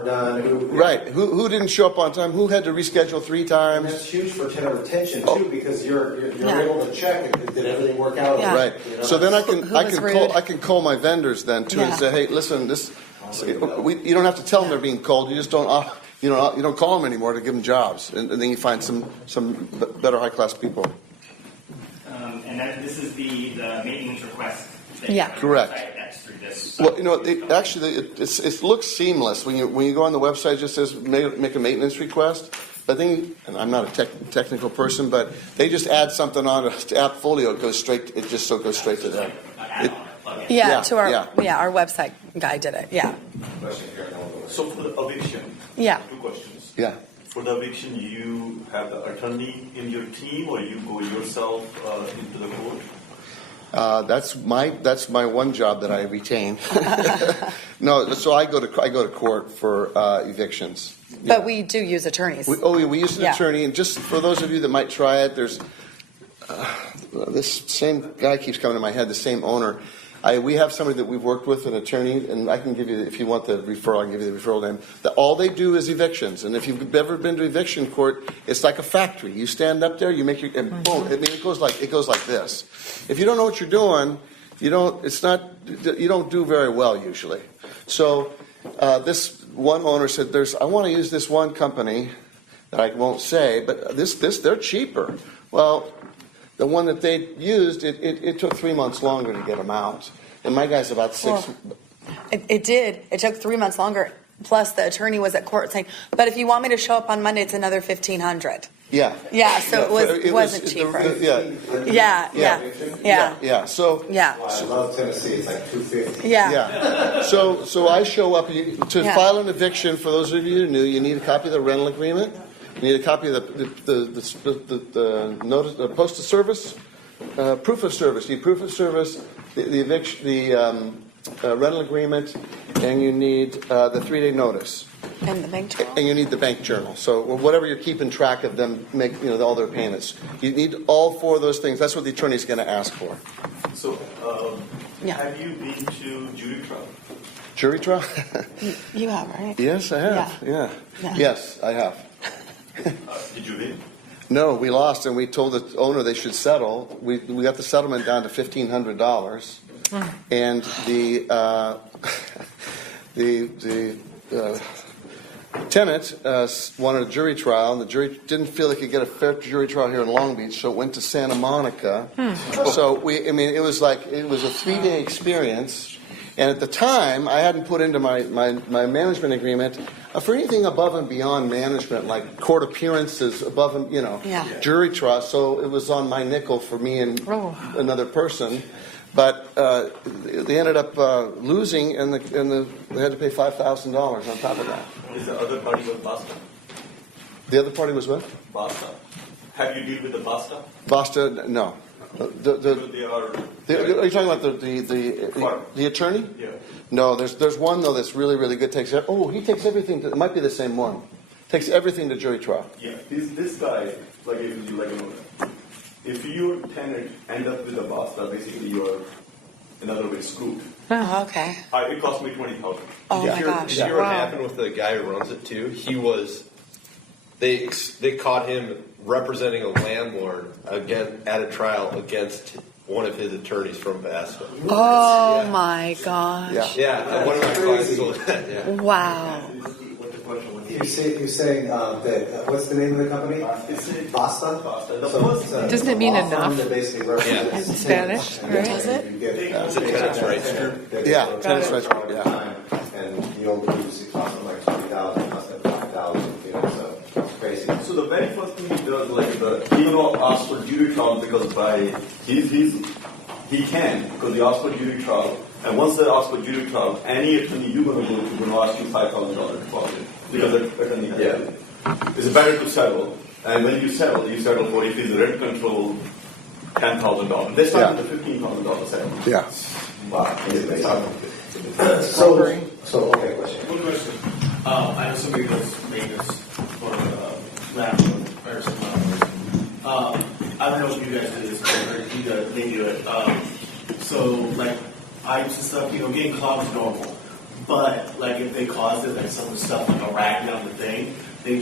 done? Right. Who didn't show up on time? Who had to reschedule 3 times? And that's huge for tenant retention too, because you're able to check did everything work out? Right. You know, so then I can call my vendors then too and say, hey, listen, you don't have to tell them they're being called. You just don't. You don't call them anymore to give them jobs, and then you find some better high class people. And then this is the maintenance request. Correct. That's through this. Well, it looks seamless when you go on the website. It just says make a maintenance request. But then, and I'm not a technical person, but they just add something on to AppFolio. It goes straight. It just goes straight to them. Our website guy did it. Yeah. So for the eviction, 2 questions. Yeah. For the eviction, you have the attorney in your team, or you go yourself into the court? That's my one job that I retain. No, so I go to court for evictions. But we do use attorneys. We use an attorney, and just for those of you that might try it, there's this same guy keeps coming to my head, the same owner. We have somebody that we've worked with, an attorney, and I can give you, if you want the referral, I can give you the referral name. All they do is evictions, and if you've ever been to eviction court, it's like a factory. You stand up there, you make your, and boom, it goes like this. If you don't know what you're doing, you don't do very well usually. So this one owner said, I want to use this one company that I won't say, but they're cheaper. Well, the one that they used, it took 3 months longer to get them out. And my guy's about 6. It did. It took 3 months longer. Plus, the attorney was at court saying, but if you want me to show up on Monday, it's another $1,500. Yeah. Yeah, so it wasn't cheaper. Yeah. So I love Tennessee. It's like $250. Yeah. So I show up to file an eviction. For those of you who are new, you need a copy of the rental agreement. You need a copy of the notice, the postal service, proof of service. You need proof of service, the eviction, the rental agreement, and you need the 3-day notice. And the bank journal. And you need the bank journal. So whatever you're keeping track of them, all their payments. You need all 4 of those things. That's what the attorney is going to ask for. So, have you been to jury trial? Jury trial? You have, right? Yes, I have. Yeah. Yes, I have. Did you win? No, we lost, and we told the owner they should settle. We got the settlement down to $1,500, and the tenant wanted a jury trial, and the jury didn't feel they could get a fair jury trial here in Long Beach, so it went to Santa Monica. So it was a 3-day experience. And at the time, I hadn't put into my management agreement for anything above and beyond management, like court appearances above and, jury trial. So it was on my nickel for me and another person. But they ended up losing, and they had to pay $5,000 on top of that. Is the other party with Basta? The other party was what? Basta. Have you dealt with the Basta? Basta, no. Are you talking about the attorney? Yeah. No, there's one though that's really, really good. He takes everything. It might be the same one. Takes everything to jury trial. Yeah. This guy, if your tenant end up with a Basta, basically you are in other way screwed. Oh, okay. It cost me $20,000. Oh my gosh! Did you hear what happened with the guy who runs it too? He was. They caught him representing a landlord at a trial against one of his attorneys from Basta. Oh my gosh! Yeah. One of my clients told that. Yeah. Wow. You're saying that what's the name of the company? Basta. Doesn't it mean enough? In Spanish, right? Does it? It's a tenant's rights group. Yeah, tenant's rights group. Yeah. And you'll lose it costs them like $20,000, costs them $5,000. So it's crazy. So the very first thing he does, he will ask for jury trial because he can because he asked for jury trial. And once they ask for jury trial, any attorney you're going to go to is going to ask you $5,000 deposit because the attorney has it. It's better to settle. And when you settle for if it's rent control, $10,000. They start with the $15,000 settle. Yeah. Wow. So okay, question. One question. I know somebody does maintenance for national or something. I don't know if you guys do this, but they do it. So like pipes and stuff, getting clogged is normal. But like if they cause it, like some of the stuff like a rag down the thing, they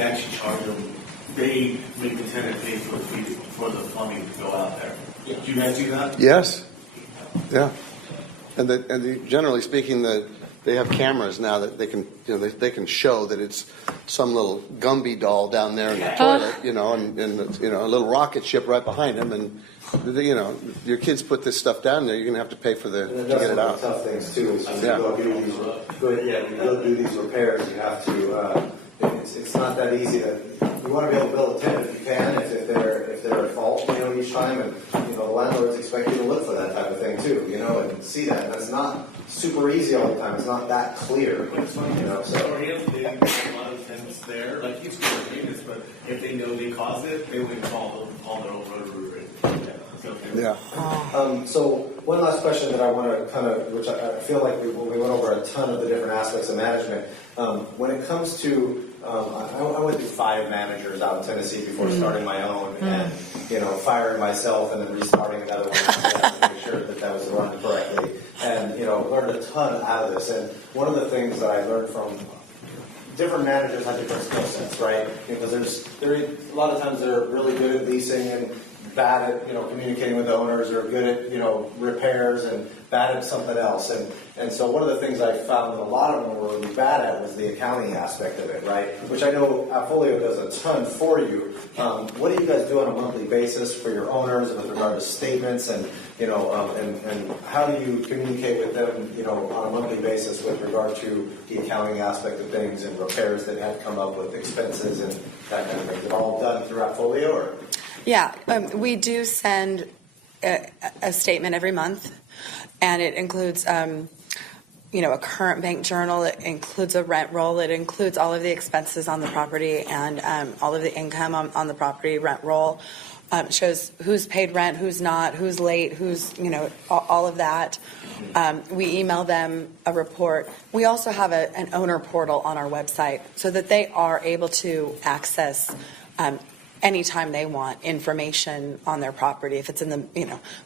actually charge them. They make the tenant pay for the plumbing to go out there. Do you guys do that? Yes. Yeah. And generally speaking, they have cameras now that they can, they can show that it's some little Gumby doll down there in the toilet, and a little rocket ship right behind him, and your kids put this stuff down there, you're going to have to pay to get it out. Tough things too. Is when you go do these repairs, you have to. It's not that easy to. You want to be able to build a tenant if you can, if they're at fault, each time, and the landlords expect you to look for that type of thing too, and see that. And it's not super easy all the time. It's not that clear, But it's funny, So for him, they have a lot of tenants there. Like he's good at maintenance, but if they know they caused it, they wouldn't call their own rotor. Yeah. So one last question that I want to kind of, which I feel like we went over a ton of the different aspects of management. When it comes to, I went through 5 managers out in Tennessee before starting my own, and firing myself and then restarting another one to make sure that was run correctly, and learned a ton out of this. And one of the things that I learned from different managers have different skill sets, right? Because a lot of times they're really good at leasing and bad at communicating with the owners, or good at repairs, and bad at something else. And so one of the things I found that a lot of them were really bad at was the accounting aspect of it, right? Which I know Appfolio does a ton for you. What do you guys do on a monthly basis for your owners with regard to statements, and and how do you communicate with them on a monthly basis with regard to the accounting aspect of things and repairs that have come up with expenses and that kind of thing? Is it all done through Appfolio, or? Yeah, we do send a statement every month, and it includes, a current bank journal. It includes a rent roll. It includes all of the expenses on the property and all of the income on the property, rent roll. Shows who's paid rent, who's not, who's late, who's, all of that. We email them a report. We also have an owner portal on our website so that they are able to access anytime they want information on their property. If it's in the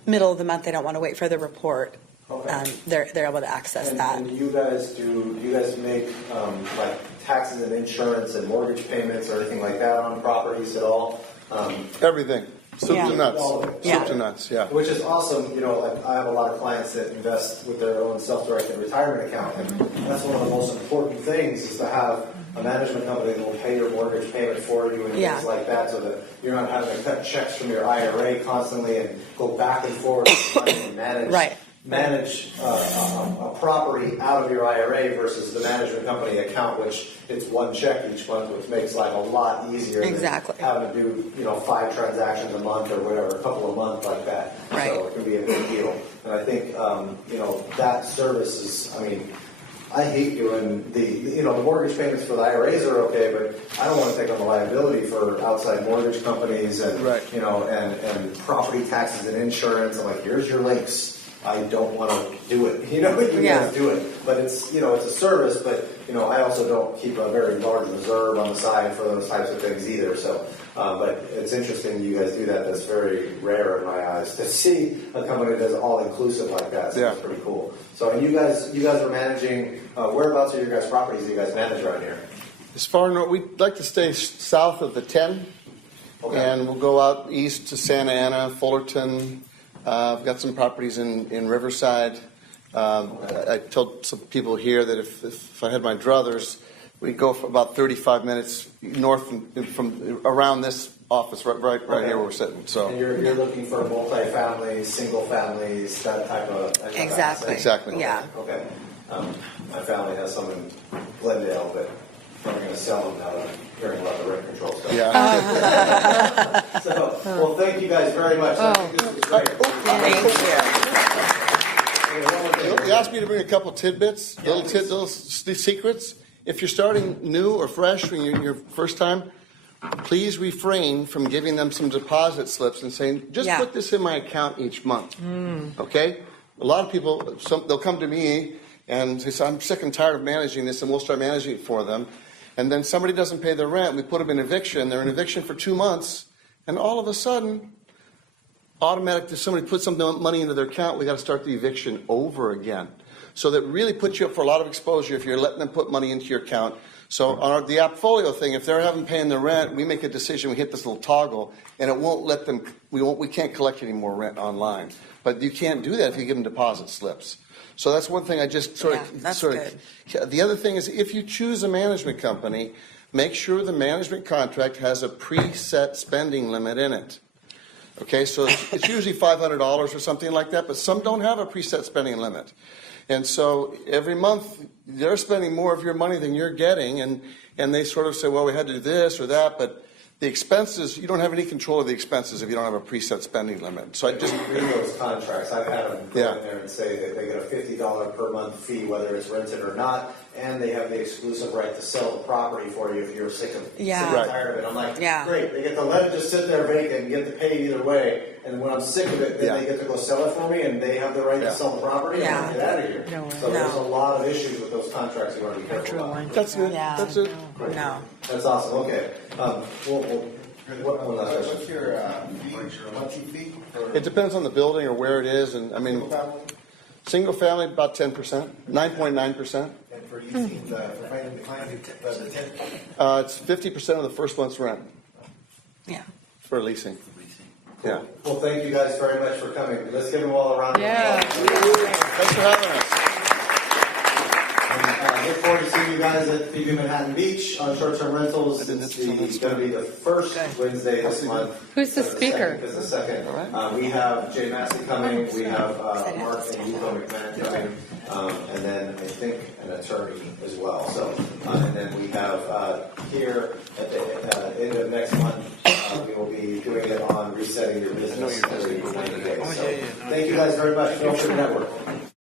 middle of the month, they don't want to wait for the report. Okay. They're able to access that. And do you guys make like taxes and insurance and mortgage payments or anything like that on properties at all? Everything. Soup to nuts. All of it. Soup to nuts, yeah. Which is awesome. Like I have a lot of clients that invest with their own self-directed retirement account, and that's one of the most important things is to have a management company that will pay your mortgage payment for you and things like that, so that you're not having to cut checks from your IRA constantly and go back and forth and manage a property out of your IRA versus the management company account, which it's one check each month, which makes life a lot easier than having to do 5 transactions a month or whatever, a couple a month like that. Right. So it can be a big deal. And I think that service is, I hate doing the mortgage payments for the IRAs are okay, but I don't want to take on the liability for outside mortgage companies and and property taxes and insurance. I'm like, here's your links. I don't want to do it. You guys do it, but it's it's a service. But I also don't keep a very large reserve on the side for those types of things either. So, but it's interesting you guys do that. That's very rare in my eyes to see a company that does all inclusive like that. So it's pretty cool. So, and you guys are managing. Whereabouts are your guys' properties that you guys manage around here? As far north, we'd like to stay south of the 10, and we'll go out east to Santa Ana, Fullerton. I've got some properties in Riverside. I told some people here that if I had my druthers, we'd go for about 35 minutes north from around this office, right here where we're sitting. So and you're looking for multi-families, single families, that type of Exactly. Exactly. Yeah. Okay. My family has some in Glendale, but I'm going to sell them now that I'm hearing about the rent control stuff. Yeah. So, well, thank you guys very much. I think this was great. Thank you. You asked me to bring a couple tidbits, little secrets. If you're starting new or fresh when you're your first time, please refrain from giving them some deposit slips and saying, just put this in my account each month. Okay? A lot of people, they'll come to me And he said, I'm sick and tired of managing this, and we'll start managing it for them. And then somebody doesn't pay their rent, we put them in eviction, they're in eviction for 2 months, and all of a sudden, automatic, if somebody puts some money into their account, we got to start the eviction over again. So that really puts you up for a lot of exposure if you're letting them put money into your account. So on the Appfolio thing, if they're having paying their rent, we make a decision, we hit this little toggle, and it won't let them, we can't collect any more rent online. But you can't do that if you give them deposit slips. So that's one thing I just the other thing is if you choose a management company, make sure the management contract has a preset spending limit in it. Okay, so it's usually $500 or something like that, but some don't have a preset spending limit. And so every month they're spending more of your money than you're getting, and they sort of say, well, we had to do this or that, but the expenses, you don't have any control of the expenses if you don't have a preset spending limit. So I just read those contracts. I've had them go in there and say that they get a $50 per month fee, whether it's rented or not, and they have the exclusive right to sell the property for you if you're sick and tired of it. I'm like, great. They get to let it just sit there vacant and get to pay either way. And when I'm sick of it, then they get to go sell it for me, and they have the right to sell the property and get out of here. So there's a lot of issues with those contracts you want to be careful about. That's it. That's it. Great. That's awesome. Okay. What's your monthly fee? It depends on the building or where it is, and I mean, single family about 10%, 9.9%. And for using for finding the client, the 10? It's 50% of the first month's rent. Yeah. For leasing. Yeah. Well, thank you guys very much for coming. Let's give them all a round of Yeah. applause. Thanks for having us. Look forward to seeing you guys at FIBI Manhattan Beach on short-term rentals. It's going to be the first Wednesday this month. Who's the speaker? It's the second. We have Jay Massey coming. We have Mark and Yuko McMahon coming. And then I think an attorney as well. So, and then we have here at the end of next month, we will be doing it on resetting your business every 90 days. So, thank you guys very much. Feel free to network.